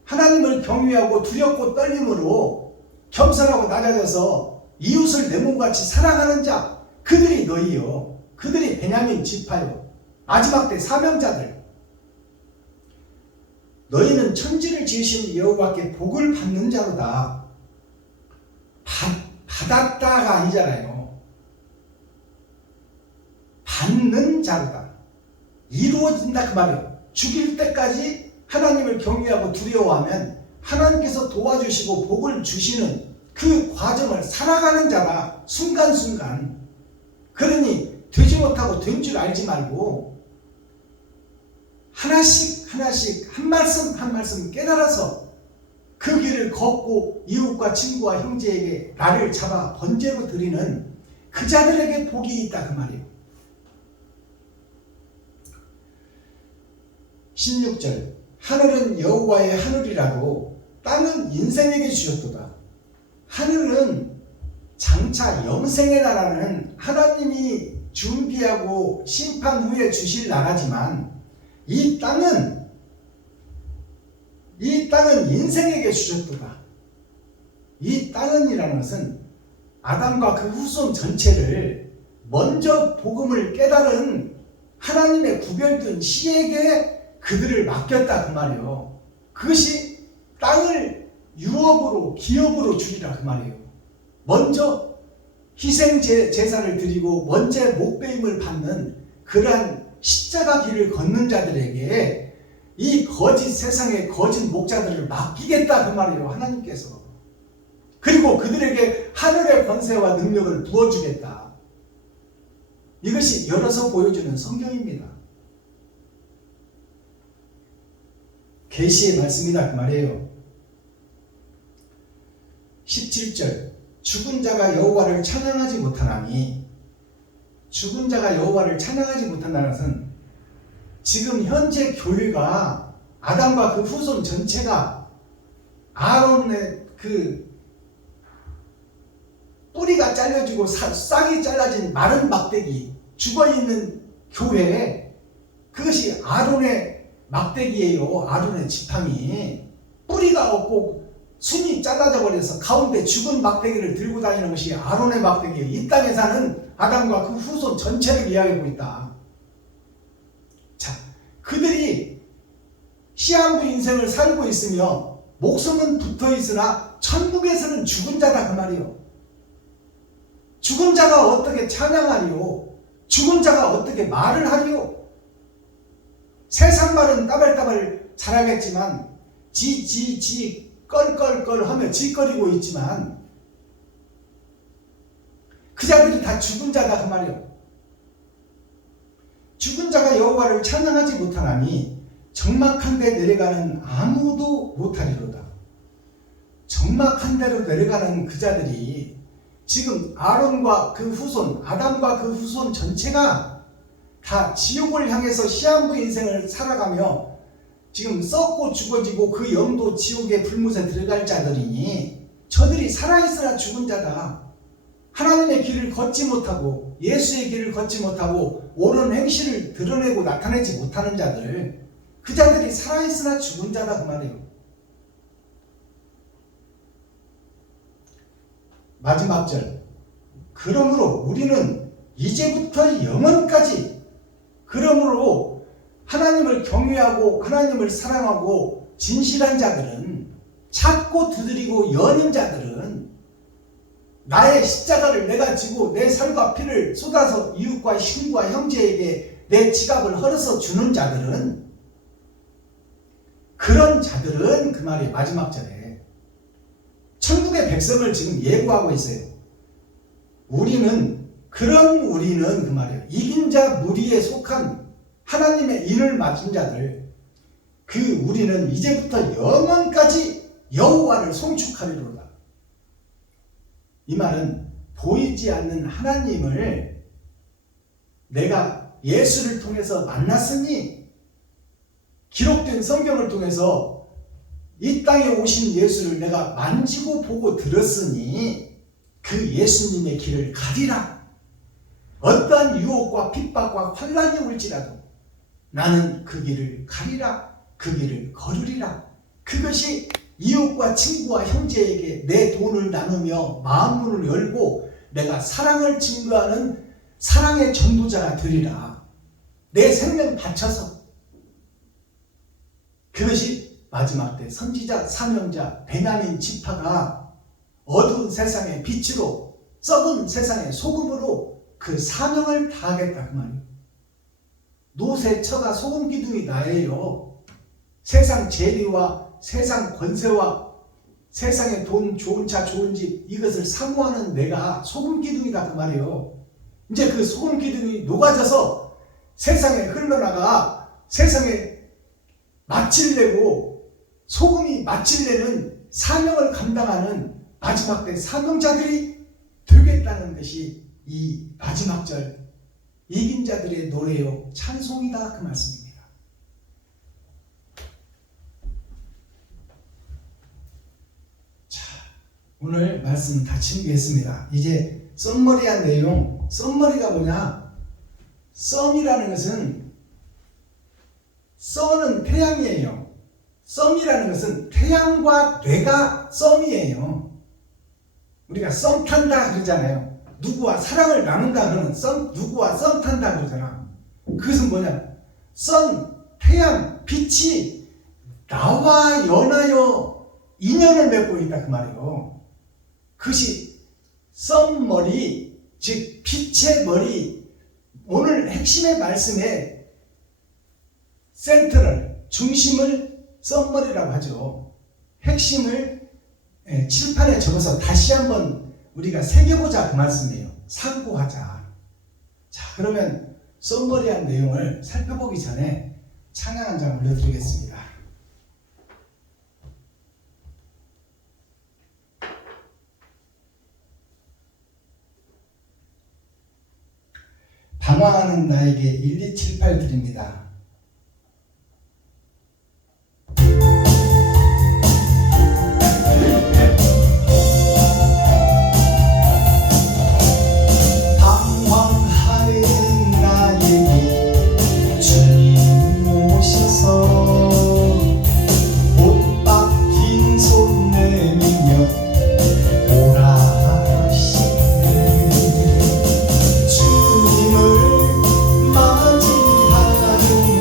하나님을 경외하고 두렵고 떨림으로 겸손하고 낮아져서 이웃을 내 몸같이 사랑하는 자, 그들이 너희요. 그들이 베냐민 지파요. 마지막 때 사명자들. 너희는 천지를 지으신 여호와께 복을 받는 자로다. 받았다가 아니잖아요. 받는 자로다. 이루어진다 그 말이에요. 죽일 때까지 하나님을 경외하고 두려워하면 하나님께서 도와주시고 복을 주시는 그 과정을 살아가는 자라. 순간순간. 그러니 되지 못하고 된 줄 알지 말고 하나씩 한 말씀 한 말씀 깨달아서 그 길을 걷고 이웃과 친구와 형제에게 나를 잡아 번제로 드리는 그 자들에게 복이 있다 그 말이에요. 16절 하늘은 여호와의 하늘이라도 땅은 인생에게 주셨도다. 하늘은 장차 영생의 나라는 하나님이 준비하고 심판 후에 주실 나라지만 이 땅은 인생에게 주셨도다. 이 땅은이라는 것은 아담과 그 후손 전체를 먼저 복음을 깨달은 하나님의 구별된 시에게 그들을 맡겼다 그 말이에요. 그것이 땅을 유업으로 기업으로 주리라 그 말이에요. 먼저 희생 제사를 드리고 먼저 목배임을 받는 그러한 십자가 길을 걷는 자들에게 이 거짓 세상의 거짓 목자들을 맡기겠다 그 말이에요. 하나님께서. 그리고 그들에게 하늘의 권세와 능력을 부어주겠다. 이것이 열어서 보여주는 성경입니다. 계시의 말씀이다 그 말이에요. 17절 죽은 자가 여호와를 찬양하지 못하나니, 죽은 자가 여호와를 찬양하지 못한다는 것은 지금 현재 교회가 아담과 그 후손 전체가 아론의 그 뿌리가 잘려지고 싹이 잘라진 마른 막대기 죽어있는 교회, 그것이 아론의 막대기예요. 아론의 지팡이. 뿌리가 없고 순이 잘라져 버려서 가운데 죽은 막대기를 들고 다니는 것이 아론의 막대기예요. 이 땅에 사는 아담과 그 후손 전체를 이야기하고 있다. 자, 그들이 시한부 인생을 살고 있으며 목숨은 붙어 있으나 천국에서는 죽은 자다 그 말이요. 죽은 자가 어떻게 찬양하리요? 죽은 자가 어떻게 말을 하리요? 세상 말은 따발따발 잘하겠지만 지 껄껄껄 하며 지거리고 있지만 그 자들이 다 죽은 자다 그 말이요. 죽은 자가 여호와를 찬양하지 못하나니 적막한 데 내려가는 아무도 못하리로다. 적막한 데로 내려가는 그 자들이 지금 아론과 그 후손, 아담과 그 후손 전체가 다 지옥을 향해서 시한부 인생을 살아가며 지금 썩고 죽어지고 그 영도 지옥의 불못에 들어갈 자들이니 저들이 살아있으나 죽은 자다. 하나님의 길을 걷지 못하고 예수의 길을 걷지 못하고 옳은 행실을 드러내고 나타내지 못하는 자들, 그 자들이 살아있으나 죽은 자다 그 말이에요. 마지막 절 그러므로 우리는 이제부터 영원까지, 그러므로 하나님을 경외하고 하나님을 사랑하고 진실한 자들은, 찾고 두드리고 여는 자들은 나의 십자가를 내가 지고 내 살과 피를 쏟아서 이웃과 친구와 형제에게 내 지갑을 헐어서 주는 자들은, 그런 자들은 그 말이 마지막 절에 천국의 백성을 지금 예고하고 있어요. 우리는 그 말이에요. 이긴 자 무리에 속한 하나님의 인을 맡은 자들, 그 우리는 이제부터 영원까지 여호와를 송축하리로다. 이 말은 보이지 않는 하나님을 내가 예수를 통해서 만났으니, 기록된 성경을 통해서 이 땅에 오신 예수를 내가 만지고 보고 들었으니 그 예수님의 길을 가리라. 어떠한 유혹과 핍박과 환난이 올지라도 나는 그 길을 가리라. 그 길을 걸으리라. 그것이 이웃과 친구와 형제에게 내 돈을 나누며 마음문을 열고 내가 사랑을 증거하는 사랑의 전도자가 되리라. 내 생명 바쳐서. 그것이 마지막 때 선지자 사명자 베냐민 지파가 어두운 세상의 빛으로, 썩은 세상의 소금으로 그 사명을 다하겠다, 그 말이에요. 노새 처가 소금 기둥이 나예요. 세상 재리와 세상 권세와 세상의 돈, 좋은 차, 좋은 집, 이것을 사모하는 내가 소금 기둥이다, 그 말이에요. 이제 그 소금 기둥이 녹아져서 세상에 흘러나가 세상에 맛을 내고 소금이 맛을 내는 사명을 감당하는 마지막 때 사명자들이 되겠다는 것이 이 마지막 절 이긴 자들의 노래요 찬송이다, 그 말씀입니다. 자, 오늘 말씀 다 챙기겠습니다. 이제 썸머리한 내용, 썸머리가 뭐냐? 썸이라는 것은, 썸은 태양이에요. 썸이라는 것은 태양과 뇌가 썸이에요. 우리가 썸 탄다 그러잖아요. 누구와 사랑을 나눈다 그러면 누구와 썸 탄다 그러잖아. 그것은 뭐냐? 썸, 태양, 빛이 나와 연하여 인연을 맺고 있다, 그 말이에요. 그것이 썸머리, 즉 빛의 머리. 오늘 핵심의 말씀에 센트럴, 중심을 썸머리라고 하죠. 핵심을 칠판에 적어서 다시 한번 우리가 새겨보자, 그 말씀이에요. 상고하자. 자, 그러면 썸머리한 내용을 살펴보기 전에 찬양 한 장 올려드리겠습니다. 방황하는 나에게 1278 드립니다. 주님을 맞이하는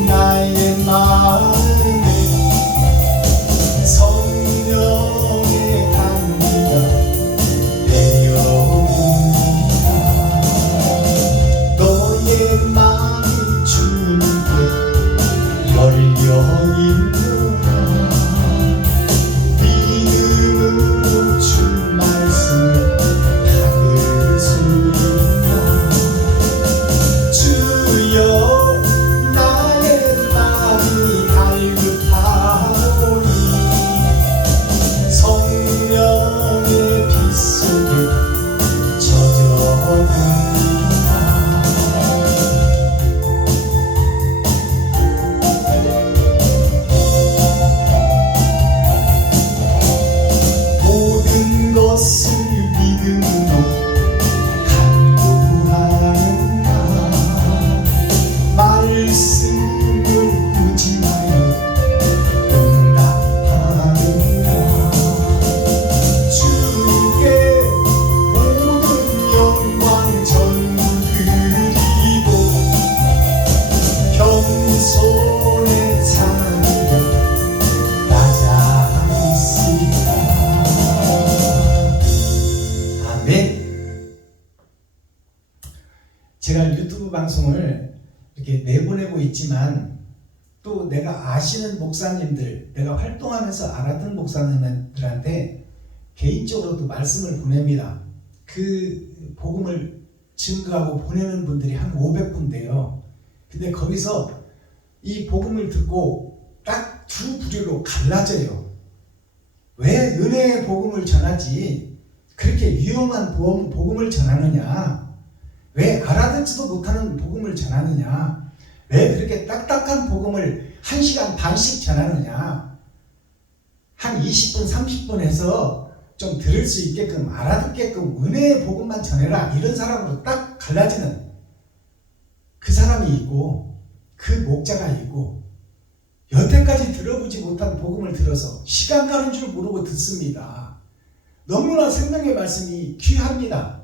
방송을 이렇게 내보내고 있지만 또 내가 아시는 목사님들, 내가 활동하면서 알았던 목사님들한테 개인적으로도 말씀을 보냅니다. 그 복음을 증거하고 보내는 분들이 한 500분 돼요. 근데 거기서 이 복음을 듣고 딱 두 부류로 갈라져요. 왜 은혜의 복음을 전하지 그렇게 위험한 복음을 전하느냐? 왜 알아듣지도 못하는 복음을 전하느냐? 왜 그렇게 딱딱한 복음을 1시간 반씩 전하느냐? 한 20분, 30분 해서 좀 들을 수 있게끔 알아듣게끔 은혜의 복음만 전해라. 이런 사람으로 딱 갈라지는 그 사람이 있고 그 목자가 있고 여태까지 들어보지 못한 복음을 들어서 시간 가는 줄 모르고 듣습니다. 너무나 생명의 말씀이 귀합니다.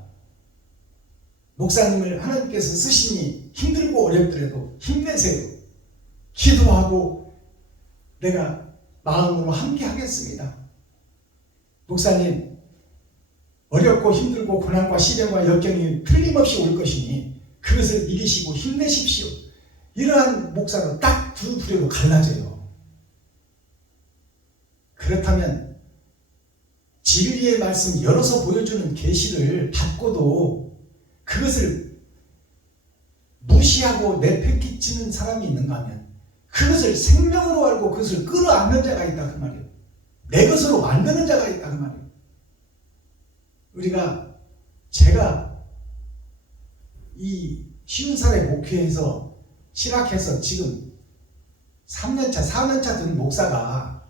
목사님을 하나님께서 쓰시니 힘들고 어렵더라도 힘내세요. 기도하고 내가 마음으로 함께 하겠습니다. 목사님, 어렵고 힘들고 고난과 시련과 역경이 틀림없이 올 것이니 그것을 이기시고 힘내십시오. 이러한 목사로 딱 두 부류로 갈라져요. 그렇다면 진리의 말씀 열어서 보여주는 계시를 받고도 그것을 무시하고 내팽개치는 사람이 있는가 하면 그것을 생명으로 알고 그것을 끌어안는 자가 있다 그 말이에요. 내 것으로 만드는 자가 있다 그 말이에요. 제가 이 쉬운살의 목회에서 실학해서 지금 3년차, 4년차 된 목사가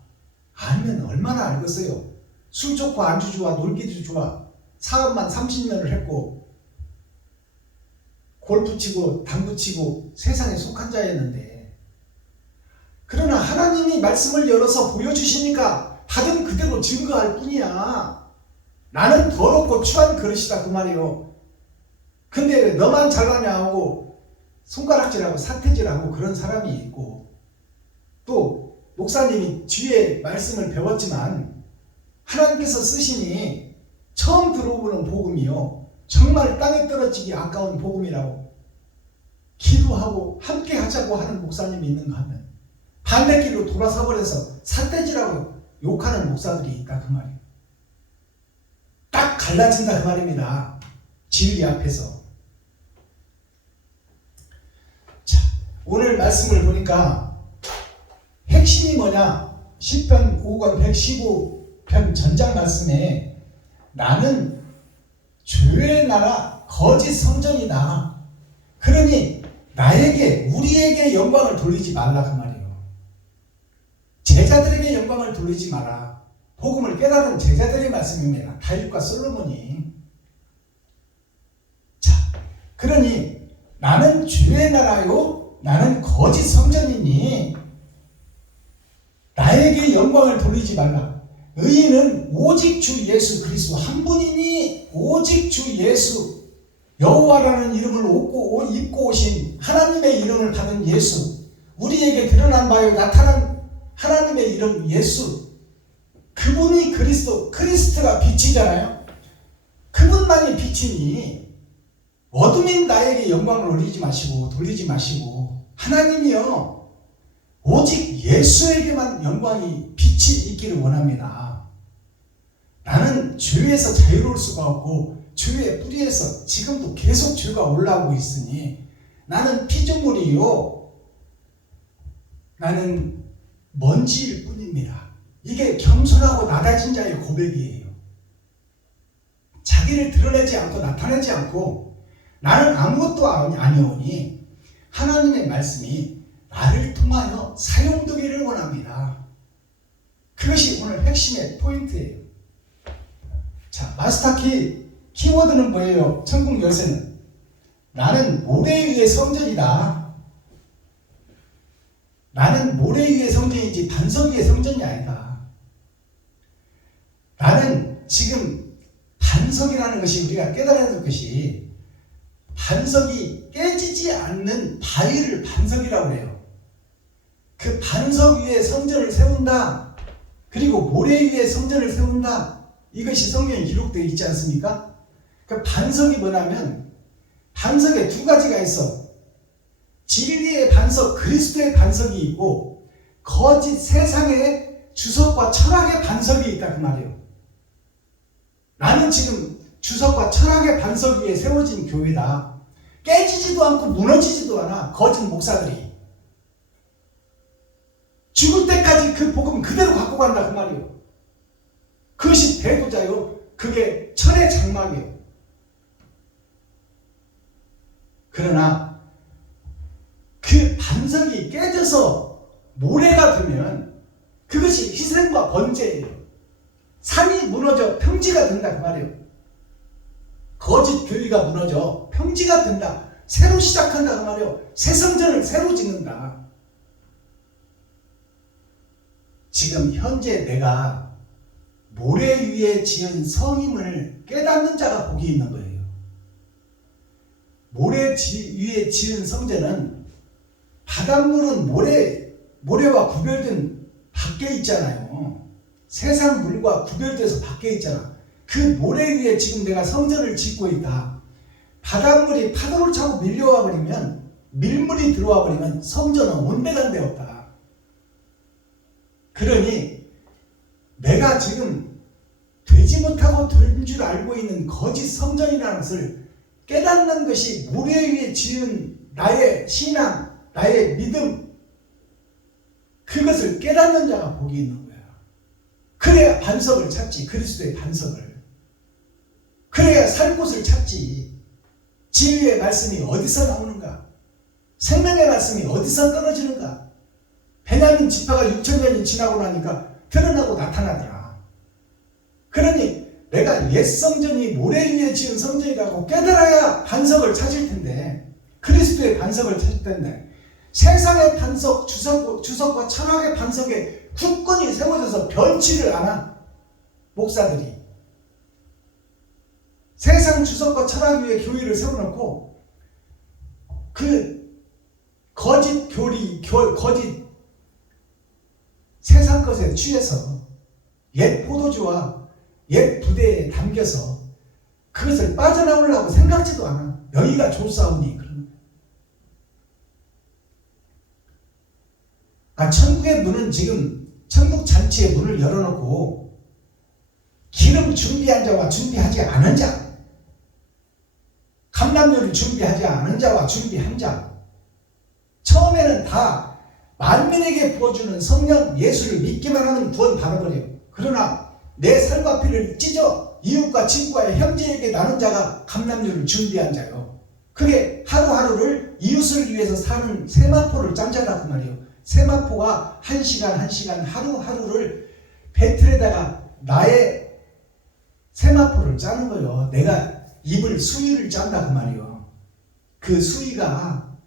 알면 얼마나 알겠어요. 술 좋고 안주 좋아, 놀기도 좋아. 사업만 30년을 했고 골프 치고 당구 치고 세상에 속한 자였는데 그러나 하나님이 말씀을 열어서 보여주시니까 받은 그대로 증거할 뿐이야. 나는 더럽고 추한 그릇이다 그 말이요. 근데 너만 잘나냐 하고 손가락질하고 사태질하고 그런 사람이 있고 또 목사님이 뒤에 말씀을 배웠지만 하나님께서 쓰시니 처음 들어보는 복음이요. 정말 땅에 떨어지기 아까운 복음이라고 기도하고 함께 하자고 하는 목사님이 있는가 하면 반대길로 돌아서 버려서 삿대질하고 욕하는 목사들이 있다 그 말이에요. 딱 갈라진다 그 말입니다. 진리 앞에서. 자, 오늘 말씀을 보니까 핵심이 뭐냐? 시편 5권 115편 전장 말씀에 나는 죄의 나라 거짓 성전이다. 그러니 나에게 우리에게 영광을 돌리지 말라 그 말이에요. 제자들에게 영광을 돌리지 마라. 복음을 깨달은 제자들의 말씀입니다. 다윗과 솔로몬이. 자, 그러니 나는 죄의 나라요 나는 거짓 성전이니 나에게 영광을 돌리지 말라. 의인은 오직 주 예수 그리스도 한 분이니 오직 주 예수 여호와라는 이름을 입고 오신 하나님의 이름을 받은 예수 우리에게 드러난 바에 나타난 하나님의 이름 예수 그분이 그리스도가 빛이잖아요. 그분만이 빛이니 어둠인 나에게 영광을 돌리지 마시고 하나님이요 오직 예수에게만 영광이 빛이 있기를 원합니다. 나는 죄에서 자유로울 수가 없고 죄의 뿌리에서 지금도 계속 죄가 올라오고 있으니 나는 피조물이요 나는 먼지일 뿐입니다. 이게 겸손하고 낮아진 자의 고백이에요. 자기를 드러내지 않고 나타내지 않고 나는 아무것도 아니오니 하나님의 말씀이 나를 통하여 사용되기를 원합니다. 그것이 오늘 핵심의 포인트예요. 자, 마스터키 키워드는 뭐예요? 천국 열쇠는 나는 모래 위의 성전이다. 나는 모래 위의 성전이지 반석 위의 성전이 아니다. 나는 지금 반석이라는 것이 우리가 깨달아야 될 것이 반석이 깨지지 않는 바위를 반석이라고 해요. 그 반석 위에 성전을 세운다. 그리고 모래 위에 성전을 세운다. 이것이 성경에 기록되어 있지 않습니까? 그 반석이 뭐냐면 반석에 두 가지가 있어. 진리의 반석, 그리스도의 반석이 있고 거짓 세상의 주석과 철학의 반석이 있다 그 말이에요. 나는 지금 주석과 철학의 반석 위에 세워진 교회다. 깨지지도 않고 무너지지도 않아. 거짓 목사들이 죽을 때까지 그 복음 그대로 갖고 간다 그 말이에요. 그것이 대도자요. 그게 철의 장막이에요. 그러나 그 반석이 깨져서 모래가 되면 그것이 희생과 번제예요. 산이 무너져 평지가 된다 그 말이에요. 거짓 교회가 무너져 평지가 된다. 새로 시작한다 그 말이에요. 새 성전을 새로 짓는다. 지금 현재 내가 모래 위에 지은 성임을 깨닫는 자가 복이 있는 거예요. 모래 위에 지은 성전은 바닷물은 모래와 구별된 밖에 있잖아요. 세상 물과 구별돼서 밖에 있잖아. 그 모래 위에 지금 내가 성전을 짓고 있다. 바닷물이 파도를 차고 밀려와 버리면, 밀물이 들어와 버리면 성전은 온데간데 없다. 그러니 내가 지금 되지 못하고 된 줄 알고 있는 거짓 성전이라는 것을 깨닫는 것이 모래 위에 지은 나의 신앙, 나의 믿음, 그것을 깨닫는 자가 복이 있는 거야. 그래야 반석을 찾지. 그리스도의 반석을. 그래야 살 곳을 찾지. 진리의 말씀이 어디서 나오는가? 생명의 말씀이 어디서 떨어지는가? 베냐민 지파가 6,000년이 지나고 나니까 드러나고 나타나더라. 그러니 내가 옛 성전이 모래 위에 지은 성전이라고 깨달아야 반석을 찾을 텐데, 그리스도의 반석을 찾을 텐데, 세상의 반석, 주석과 철학의 반석에 굳건히 세워져서 변치를 않아. 목사들이 세상 주석과 철학 위에 교회를 세워놓고 그 거짓 거짓 세상 것에 취해서 옛 포도주와 옛 부대에 담겨서 그것을 빠져나오려고 생각지도 않아. 너희가 좋사오니. 천국의 문은 지금 천국 잔치의 문을 열어놓고 기름 준비한 자와 준비하지 않은 자, 감람료를 준비하지 않은 자와 준비한 자, 처음에는 다 만민에게 부어주는 성령 예수를 믿기만 하면 구원 받아버려요. 그러나 내 살과 피를 찢어 이웃과 친구와 형제에게 나눈 자가 감람료를 준비한 자요. 그게 하루하루를 이웃을 위해서 사는 세마포를 짠 자라 그 말이에요. 세마포가 한 시간 하루하루를 배틀에다가 나의 세마포를 짜는 거예요. 내가 입을 수위를 짠다 그 말이에요. 그 수위가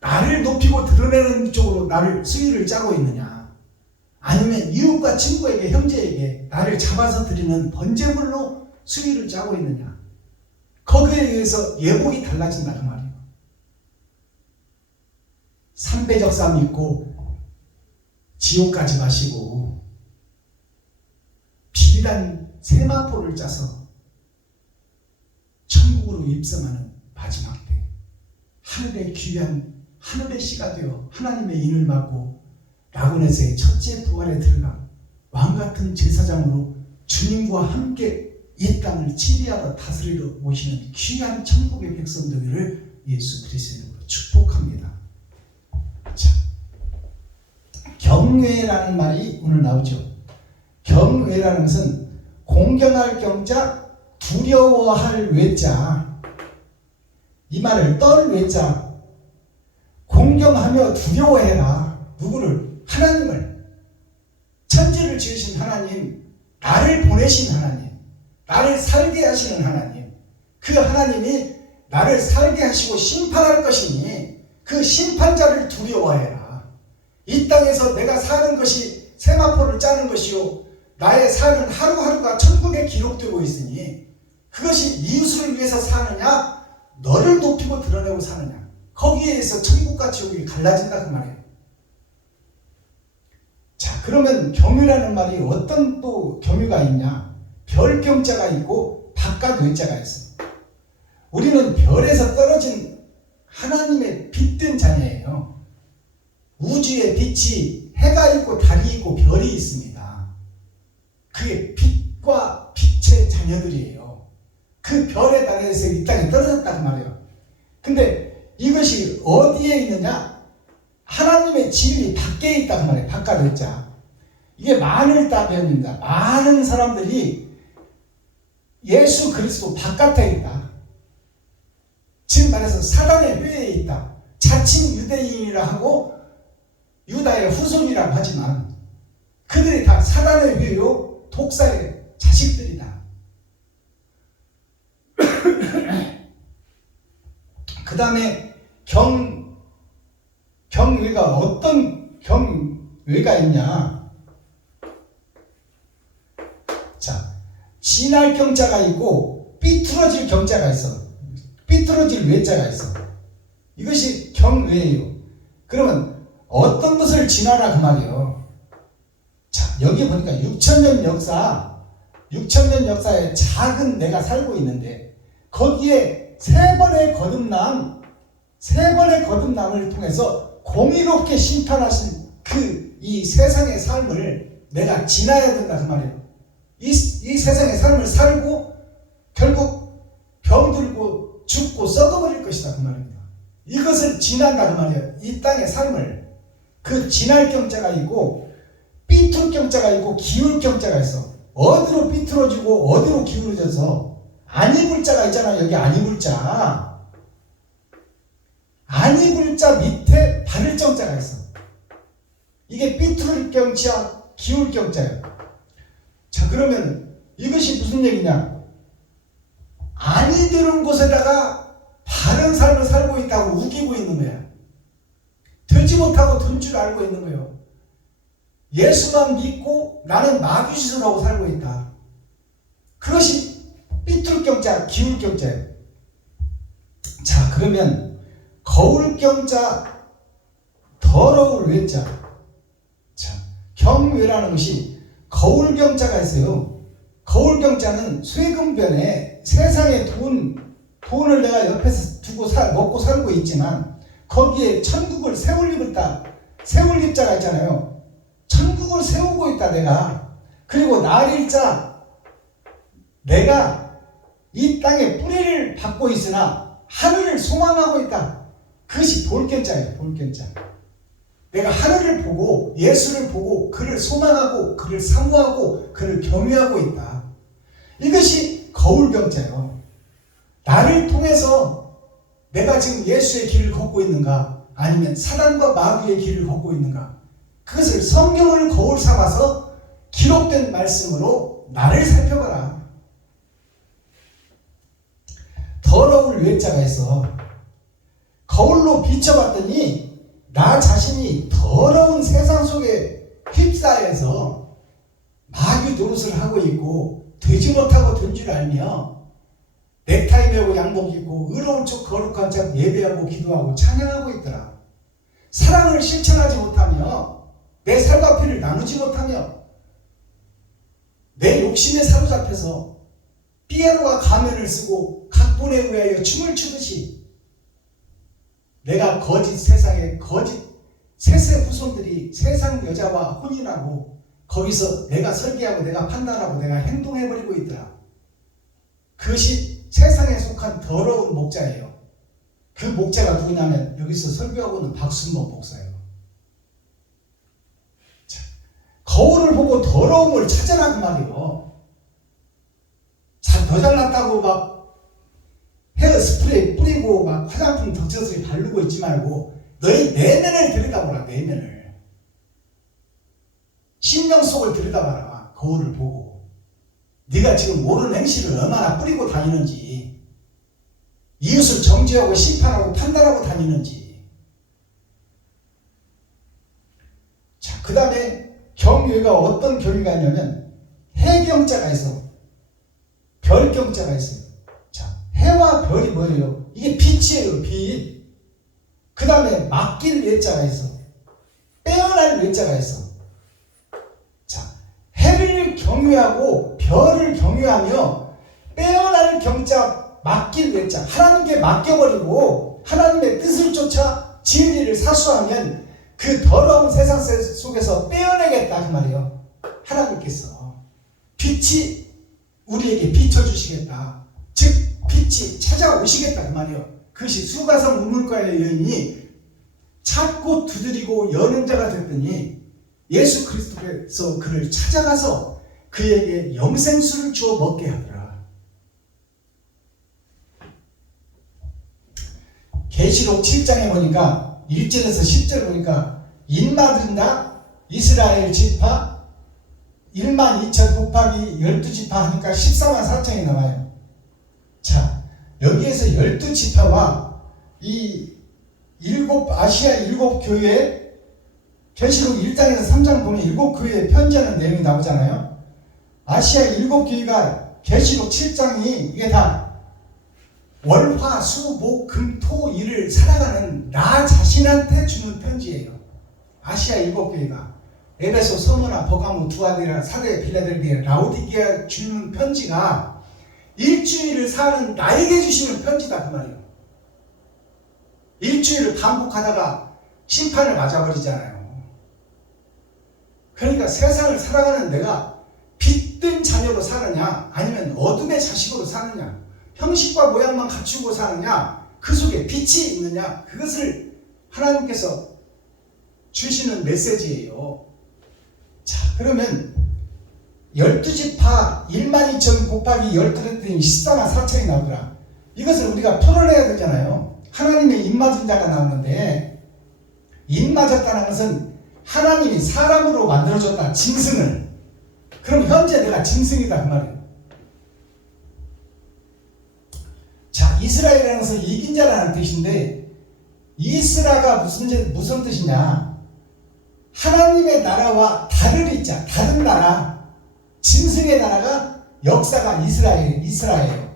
나를 높이고 드러내는 쪽으로 나를 수위를 짜고 있느냐, 아니면 이웃과 친구에게 형제에게 나를 잡아서 드리는 번제물로 수위를 짜고 있느냐, 거기에 의해서 예복이 달라진다 그 말이에요. 삼배적사 믿고 지옥까지 마시고 비단 세마포를 짜서 천국으로 입성하는 마지막 때, 하늘의 귀한 하늘의 씨가 되어 하나님의 인을 맡고 라고네스의 첫째 부활에 들어가 왕같은 제사장으로 주님과 함께 이 땅을 치리하러 다스리러 오시는 귀한 천국의 백성 되기를 예수 그리스도의 이름으로 축복합니다. 자, 경외라는 말이 오늘 나오죠. 경외라는 것은 공경할 경자, 두려워할 외자, 이 말을 떨 외자, 공경하며 두려워해라. 누구를? 하나님을. 천지를 지으신 하나님, 나를 보내신 하나님, 나를 살게 하시는 하나님, 그 하나님이 나를 살게 하시고 심판할 것이니 그 심판자를 두려워해라. 이 땅에서 내가 사는 것이 세마포를 짜는 것이요, 나의 삶은 하루하루가 천국에 기록되고 있으니 그것이 이웃을 위해서 사느냐, 너를 높이고 드러내고 사느냐, 거기에서 천국과 지옥이 갈라진다 그 말이에요. 자, 그러면 경유라는 말이 어떤 또 경유가 있냐? 별경자가 있고 바깥 외자가 있어. 우리는 별에서 떨어진 하나님의 빛, 빛된 자녀예요. 우주에 빛이 해가 있고 달이 있고 별이 있습니다. 그게 빛과 빛의 자녀들이에요. 그 별의 달에서 이 땅에 떨어졌다고 말해요. 근데 이것이 어디에 있느냐? 하나님의 집이 밖에 있다고 말해요. 바깥에 있자. 이게 많을 따변입니다. 많은 사람들이 예수 그리스도 바깥에 있다. 지금 말해서 사단의 회에 있다. 자칭 유대인이라 하고 유다의 후손이라고 하지만 그들이 다 사단의 회요 독사의 자식들이다. 그 다음에 경외가 어떤 경외가 있냐? 자, 진할 경자가 있고 삐뚤어질 경자가 있어. 삐뚤어질 외자가 있어. 이것이 경외예요. 그러면 어떤 것을 지나라 그 말이에요. 자, 여기 보니까 6,000년 역사에 작은 내가 살고 있는데 거기에 세 번의 거듭남을 통해서 공의롭게 심판하신 이 세상의 삶을 내가 지나야 된다 그 말이에요. 이 세상의 삶을 살고 결국 병들고 죽고 썩어버릴 것이다 그 말입니다. 이것을 지난다 그 말이에요. 이 땅의 삶을. 그 지날 경자가 있고 삐뚤 경자가 있고 기울 경자가 있어. 어디로 삐뚤어지고 어디로 기울어져서 안 입을 자가 있잖아. 여기 안 입을 자. 안 입을 자 밑에 바를 정자가 있어. 이게 삐뚤 경자 기울 경자예요. 자, 그러면 이것이 무슨 얘기냐? 아니 되는 곳에다가 바른 삶을 살고 있다고 우기고 있는 거야. 되지 못하고 된 줄 알고 있는 거예요. 예수만 믿고 나는 마귀짓을 살고 있다. 그것이 삐뚤경자, 기울경자예요. 자, 그러면 거울경자, 더러울 외자. 자, 경외라는 것이 거울경자가 있어요. 거울경자는 쇠금변에 세상의 돈을 내가 옆에서 두고 먹고 살고 있지만 거기에 천국을 세울립자가 있잖아요. 천국을 세우고 있다 내가. 그리고 날일자 내가 이 땅에 뿌리를 받고 있으나 하늘을 소망하고 있다. 그것이 볼견자예요. 볼견자. 내가 하늘을 보고 예수를 보고 그를 소망하고 그를 사모하고 그를 경외하고 있다. 이것이 거울경자예요. 나를 통해서 내가 지금 예수의 길을 걷고 있는가 아니면 사단과 마귀의 길을 걷고 있는가, 그것을 성경을 거울 삼아서 기록된 말씀으로 나를 살펴봐라. 더러울 외자가 있어. 거울로 비춰봤더니 나 자신이 더러운 세상 속에 휩싸여서 마귀 노릇을 하고 있고 되지 못하고 된 줄 알며 넥타이 메고 양복 입고 의로운 척 거룩한 척 예배하고 기도하고 찬양하고 있더라. 사랑을 실천하지 못하며 내 살과 피를 나누지 못하며 내 욕심에 사로잡혀서 피에로가 가면을 쓰고 각본에 의하여 춤을 추듯이 내가 거짓 세상에 거짓 세세 후손들이 세상 여자와 혼인하고 거기서 내가 설계하고 내가 판단하고 내가 행동해버리고 있더라. 그것이 세상에 속한 더러운 목자예요. 그 목자가 누구냐면 여기서 설교하고 있는 박순복 목사예요. 자, 거울을 보고 더러움을 찾아라 그 말이에요. 자, 더 잘났다고 막 헤어스프레이 뿌리고 막 화장품 덕지덕지 바르고 있지 말고 너희 내면을 들여다보라. 내면을. 심령 속을 들여다봐라. 거울을 보고 네가 지금 옳은 행실을 얼마나 뿌리고 다니는지, 이웃을 정죄하고 심판하고 판단하고 다니는지. 자, 그 다음에 경외가 어떤 경외가 있냐면 해경자가 있어. 별경자가 있어요. 자, 해와 별이 뭐예요? 이게 빛이에요. 빛. 그 다음에 맡길 외자가 있어. 빼어날 외자가 있어. 자, 해를 경외하고 별을 경외하며 빼어날 경자, 맡길 외자. 하나님께 맡겨버리고 하나님의 뜻을 쫓아 진리를 사수하면 그 더러운 세상 속에서 빼어내겠다 그 말이에요. 하나님께서 빛이 우리에게 비춰주시겠다. 즉 빛이 찾아오시겠다 그 말이에요. 그것이 수가성 우물가의 여인이 찾고 두드리고 여는 자가 됐더니 예수 그리스도께서 그를 찾아가서 그에게 영생수를 주어 먹게 하더라. 계시록 7장에 보니까 1절에서 10절 보니까 인마들이나 이스라엘 지파 1만 2천 곱하기 12지파 하니까 14만 4천이 나와요. 자, 여기에서 12지파와 이 아시아 7교회 계시록 1장에서 3장 보면 7교회에 편지하는 내용이 나오잖아요. 아시아 7교회가 계시록 7장이 이게 다 월, 화, 수, 목, 금, 토, 일을 살아가는 나 자신한테 주는 편지예요. 아시아 7교회가 에베소, 서머나, 버가모, 두아디라, 사대, 빌라델비아, 라오디게아 주는 편지가 일주일을 사는 나에게 주시는 편지다 그 말이에요. 일주일을 반복하다가 심판을 맞아버리잖아요. 그러니까 세상을 살아가는 내가 빛된 자녀로 사느냐 아니면 어둠의 자식으로 사느냐, 형식과 모양만 갖추고 사느냐, 그 속에 빛이 있느냐, 그것을 하나님께서 주시는 메시지예요. 자, 그러면 12지파 1만 2천 곱하기 12했더니 14만 4천이 나오더라. 이것을 우리가 풀어내야 되잖아요. 하나님의 입맞은 자가 나오는데, 입맞았다는 것은 하나님이 사람으로 만들어줬다, 짐승을. 그럼 현재 내가 짐승이다 그 말이에요. 자, 이스라엘이라는 것은 이긴 자라는 뜻인데, 이스라가 무슨 뜻이냐? 하나님의 나라와 다른 이자, 다른 나라, 짐승의 나라가 역사가 이스라엘이에요.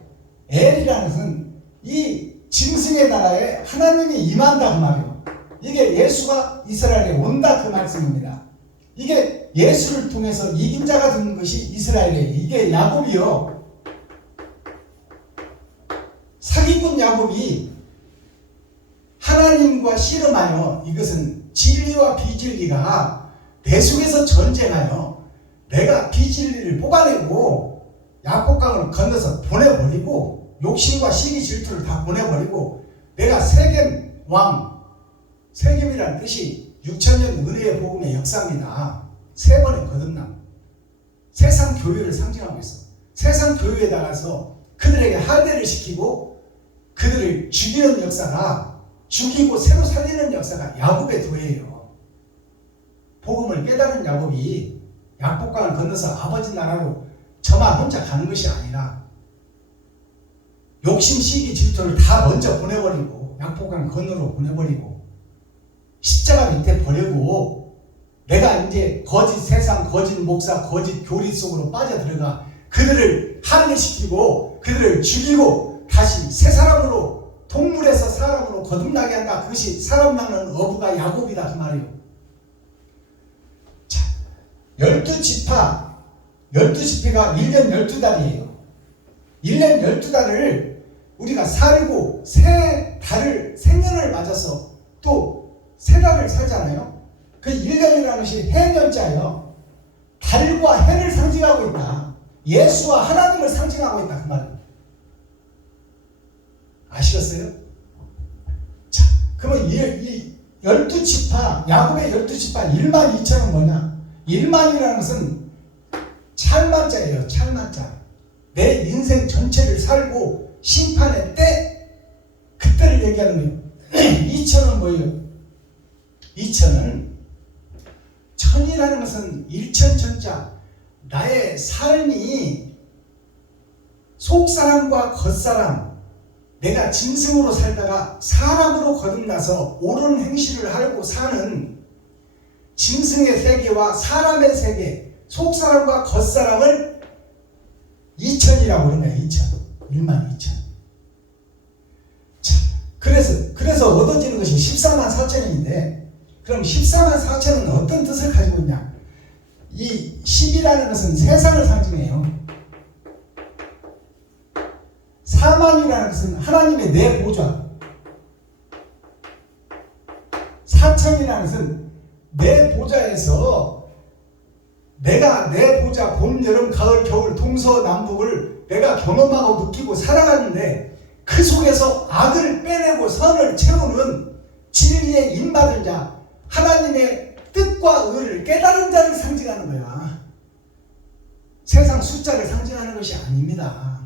엘이라는 것은 이 짐승의 나라에 하나님이 임한다 그 말이에요. 이게 예수가 이스라엘에 온다 그 말씀입니다. 이게 예수를 통해서 이긴 자가 되는 것이 이스라엘이에요. 이게 야곱이요. 사기꾼 야곱이 하나님과 씨름하여, 이것은 진리와 비진리가 내 속에서 전쟁하여 내가 비진리를 뽑아내고 야복강을 건너서 보내버리고 욕심과 시기 질투를 다 보내버리고 내가 세겜 왕, 세겜이라는 뜻이 6천년 은혜의 복음의 역사입니다. 세 번의 거듭남, 세상 교회를 상징하고 있어. 세상 교회에 나가서 그들에게 할례를 시키고 그들을 죽이는 역사가, 죽이고 새로 살리는 역사가 야곱의 도예요. 복음을 깨달은 야곱이 약복강을 건너서 아버지 나라로 저만 혼자 가는 것이 아니라 욕심, 시기, 질투를 다 먼저 보내버리고 약복강 건너로 보내버리고 십자가 밑에 버리고 내가 이제 거짓 세상, 거짓 목사, 거짓 교리 속으로 빠져들어가 그들을 할례시키고 그들을 죽이고 다시 새 사람으로, 동물에서 사람으로 거듭나게 한다. 그것이 사람 낳는 어부가 야곱이다 그 말이에요. 자, 12지파가 1년 12달이에요. 1년 12달을 우리가 살고 새 달을, 생년을 맞아서 또 새 달을 살잖아요. 그 1년이라는 것이 해년자예요. 달과 해를 상징하고 있다. 예수와 하나님을 상징하고 있다 그 말이에요. 아시겠어요? 자, 그러면 이 12지파, 야곱의 12지파 1만 2천은 뭐냐? 1만이라는 것은 찰만자예요. 찰만자. 내 인생 전체를 살고 심판의 때, 그때를 얘기하는 거예요. 2천은 뭐예요? 2천은, 천이라는 것은 일천천자, 나의 삶이 속사람과 겉사람, 내가 짐승으로 살다가 사람으로 거듭나서 옳은 행실을 하려고 사는 짐승의 세계와 사람의 세계, 속사람과 겉사람을 2천이라고 그러네요. 2천, 1만 2천. 자, 그래서 얻어지는 것이 14만 4천인데, 그럼 14만 4천은 어떤 뜻을 가지고 있냐? 이 10이라는 것은 세상을 상징해요. 4만이라는 것은 하나님의 내 보좌. 사천이라는 것은 내 보좌에서 내가 내 보좌 봄, 여름, 가을, 겨울, 동서남북을 내가 경험하고 느끼고 살아가는데 그 속에서 악을 빼내고 선을 채우는 진리에 인받은 자, 하나님의 뜻과 의를 깨달은 자를 상징하는 거야. 세상 숫자를 상징하는 것이 아닙니다.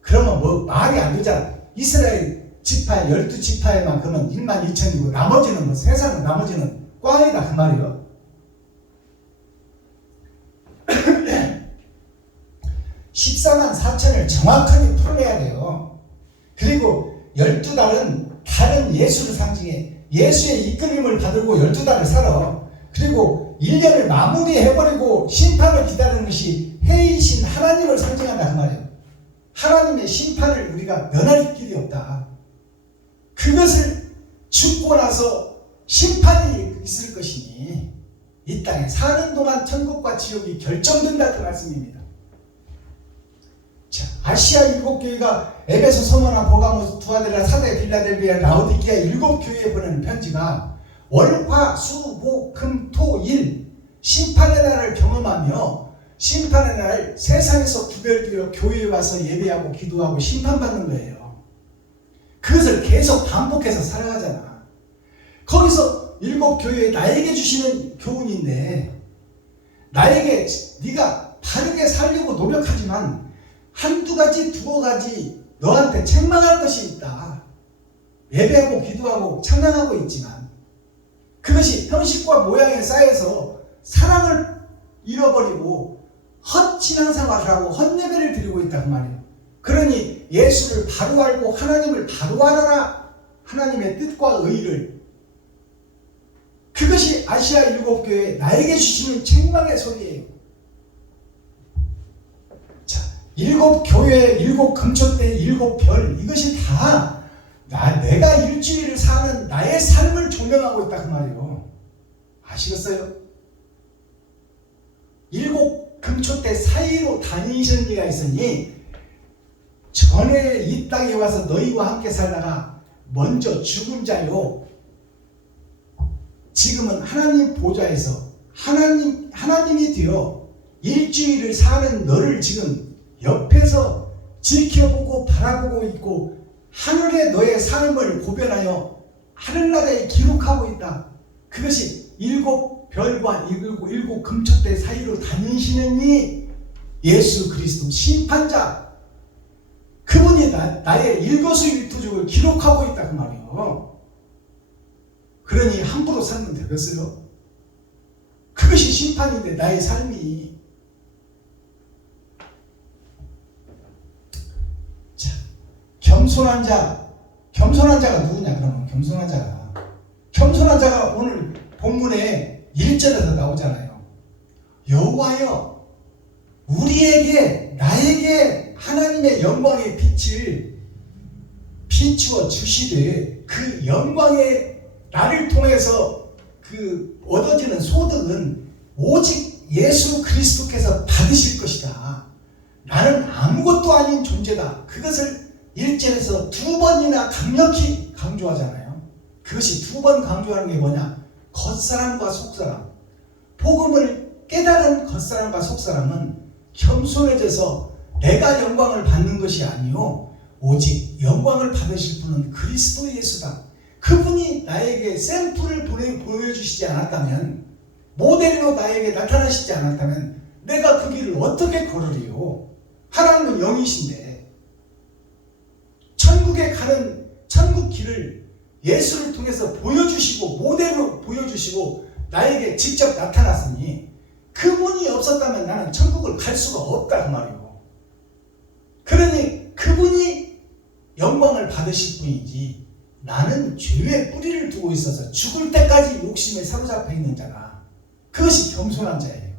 그러면 뭐 말이 안 되잖아. 이스라엘 지파 12지파에만 그러면 12,000이고 나머지는 뭐 세상은 나머지는 꽝이다 그 말이에요. 14만 4천을 정확하게 풀어내야 돼요. 그리고 12달은 다른 예수를 상징해. 예수의 이끌림을 받들고 12달을 살아. 그리고 1년을 마무리해버리고 심판을 기다리는 것이 해이신 하나님을 상징한다 그 말이에요. 하나님의 심판을 우리가 면할 길이 없다. 그것을 죽고 나서 심판이 있을 것이니 이 땅에 사는 동안 천국과 지옥이 결정된다 그 말씀입니다. 자, 아시아 7교회가 에베소, 서머나, 버가모스, 두아데라, 사데, 빌라델비아, 라오디게아 7교회에 보내는 편지가 월, 화, 수, 목, 금, 토, 일 심판의 날을 경험하며 심판의 날 세상에서 구별되어 교회에 와서 예배하고 기도하고 심판받는 거예요. 그것을 계속 반복해서 살아가잖아. 거기서 7교회에 나에게 주시는 교훈인데 나에게 네가 바르게 살려고 노력하지만 한두 가지 두어 가지 너한테 책망할 것이 있다. 예배하고 기도하고 찬양하고 있지만 그것이 형식과 모양에 쌓여서 사랑을 잃어버리고 헛신앙생활을 하고 헛예배를 드리고 있다 그 말이에요. 그러니 예수를 바로 알고 하나님을 바로 알아라. 하나님의 뜻과 의를. 그것이 아시아 7교회 나에게 주시는 책망의 소리예요. 자, 7교회, 7금초대, 7별 이것이 다 내가 일주일을 사는 나의 삶을 조명하고 있다 그 말이에요. 아시겠어요? 7금초대 사이로 다니시는 이가 있으니 전에 이 땅에 와서 너희와 함께 살다가 먼저 죽은 자요. 지금은 하나님 보좌에서 하나님이 되어 일주일을 사는 너를 지금 옆에서 지켜보고 바라보고 있고 하늘에 너의 삶을 고변하여 하늘나라에 기록하고 있다. 그것이 7별과 7금초대 사이로 다니시는 이 예수 그리스도 심판자, 그분이 나의 일거수일투족을 기록하고 있다 그 말이에요. 그러니 함부로 살면 되겠어요? 그것이 심판인데 나의 삶이. 자, 겸손한 자가 누구냐 그러면 겸손한 자가 오늘 본문에 1절에서 나오잖아요. 여호와여 우리에게 나에게 하나님의 영광의 빛을 비추어 주시되 그 영광의 나를 통해서 그 얻어지는 소득은 오직 예수 그리스도께서 받으실 것이다. 나는 아무것도 아닌 존재다. 그것을 1절에서 2번이나 강력히 강조하잖아요. 그것이 2번 강조하는 게 뭐냐? 겉사람과 속사람. 복음을 깨달은 겉사람과 속사람은 겸손해져서 내가 영광을 받는 것이 아니요 오직 영광을 받으실 분은 그리스도 예수다. 그분이 나에게 샘플을 보여주시지 않았다면, 모델로 나에게 나타나시지 않았다면 내가 그 길을 어떻게 걸으리요? 하나님은 영이신데 천국에 가는 천국 길을 예수를 통해서 보여주시고 모델로 보여주시고 나에게 직접 나타났으니 그분이 없었다면 나는 천국을 갈 수가 없다 그 말이고. 그러니 그분이 영광을 받으실 분이지 나는 죄의 뿌리를 두고 있어서 죽을 때까지 욕심에 사로잡혀 있는 자가, 그것이 겸손한 자예요.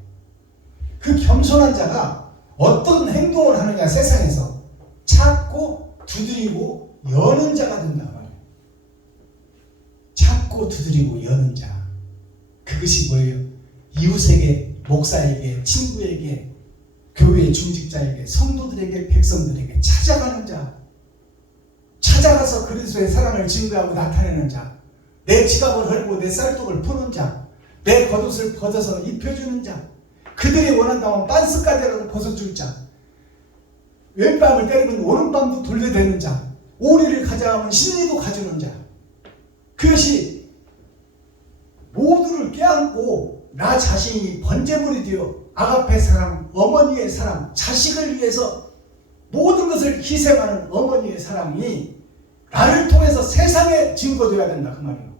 그 겸손한 자가 어떤 행동을 하느냐, 세상에서 찾고 두드리고 여는 자가 된다 말이에요. 찾고 두드리고 여는 자. 그것이 뭐예요? 이웃에게, 목사에게, 친구에게, 교회 중직자에게, 성도들에게, 백성들에게 찾아가는 자, 찾아가서 그리스도의 사랑을 증거하고 나타내는 자, 내 지갑을 헐고 내 쌀독을 푸는 자, 내 겉옷을 벗어서 입혀주는 자, 그들이 원한다면 빤스까지라도 벗어줄 자, 왼밤을 때리면 오른밤도 돌려대는 자, 오리를 가져가면 신리도 가주는 자, 그것이 모두를 껴안고 나 자신이 번제물이 되어 아가페 사랑, 어머니의 사랑, 자식을 위해서 모든 것을 희생하는 어머니의 사랑이 나를 통해서 세상에 증거되어야 된다 그 말이에요.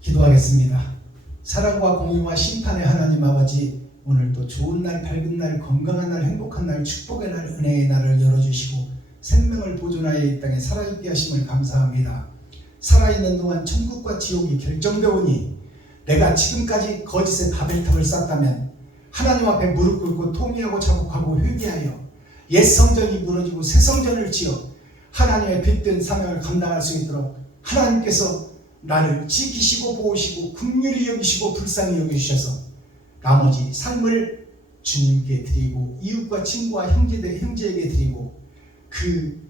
기도하겠습니다. 사랑과 공유와 심판의 하나님 아버지, 오늘도 좋은 날, 밝은 날, 건강한 날, 행복한 날, 축복의 날, 은혜의 날을 열어주시고 생명을 보존하여 이 땅에 살아있게 하심을 감사합니다. 살아있는 동안 천국과 지옥이 결정되오니 내가 지금까지 거짓의 바벨탑을 쌓다면 하나님 앞에 무릎 꿇고 통회하고 자복하고 회개하여 옛 성전이 무너지고 새 성전을 지어 하나님의 빛된 사명을 감당할 수 있도록 하나님께서 나를 지키시고 보호시고 긍휼히 여기시고 불쌍히 여기셔서 나머지 삶을 주님께 드리고 이웃과 친구와 형제에게 드리고 그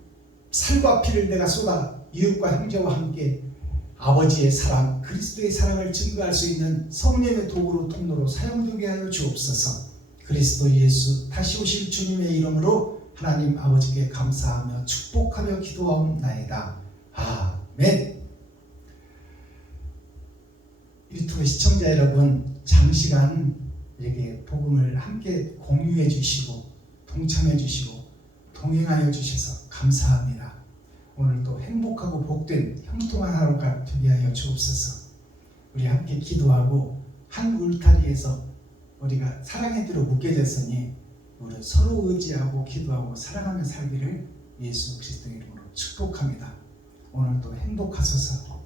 살과 피를 내가 쏟아 이웃과 형제와 함께 아버지의 사랑, 그리스도의 사랑을 증거할 수 있는 성령의 도구로 통로로 사용되게 하여 주옵소서. 그리스도 예수 다시 오실 주님의 이름으로 하나님 아버지께 감사하며 축복하며 기도하옵나이다. 아멘. 유튜브 시청자 여러분, 장시간 이렇게 복음을 함께 공유해 주시고 동참해 주시고 동행하여 주셔서 감사합니다. 오늘도 행복하고 복된 형통한 하루가 되게 하여 주옵소서. 우리 함께 기도하고 한 울타리에서 우리가 사랑의 대로 묶여졌으니 우리 서로 의지하고 기도하고 사랑하며 살기를 예수 그리스도의 이름으로 축복합니다. 오늘도 행복하소서.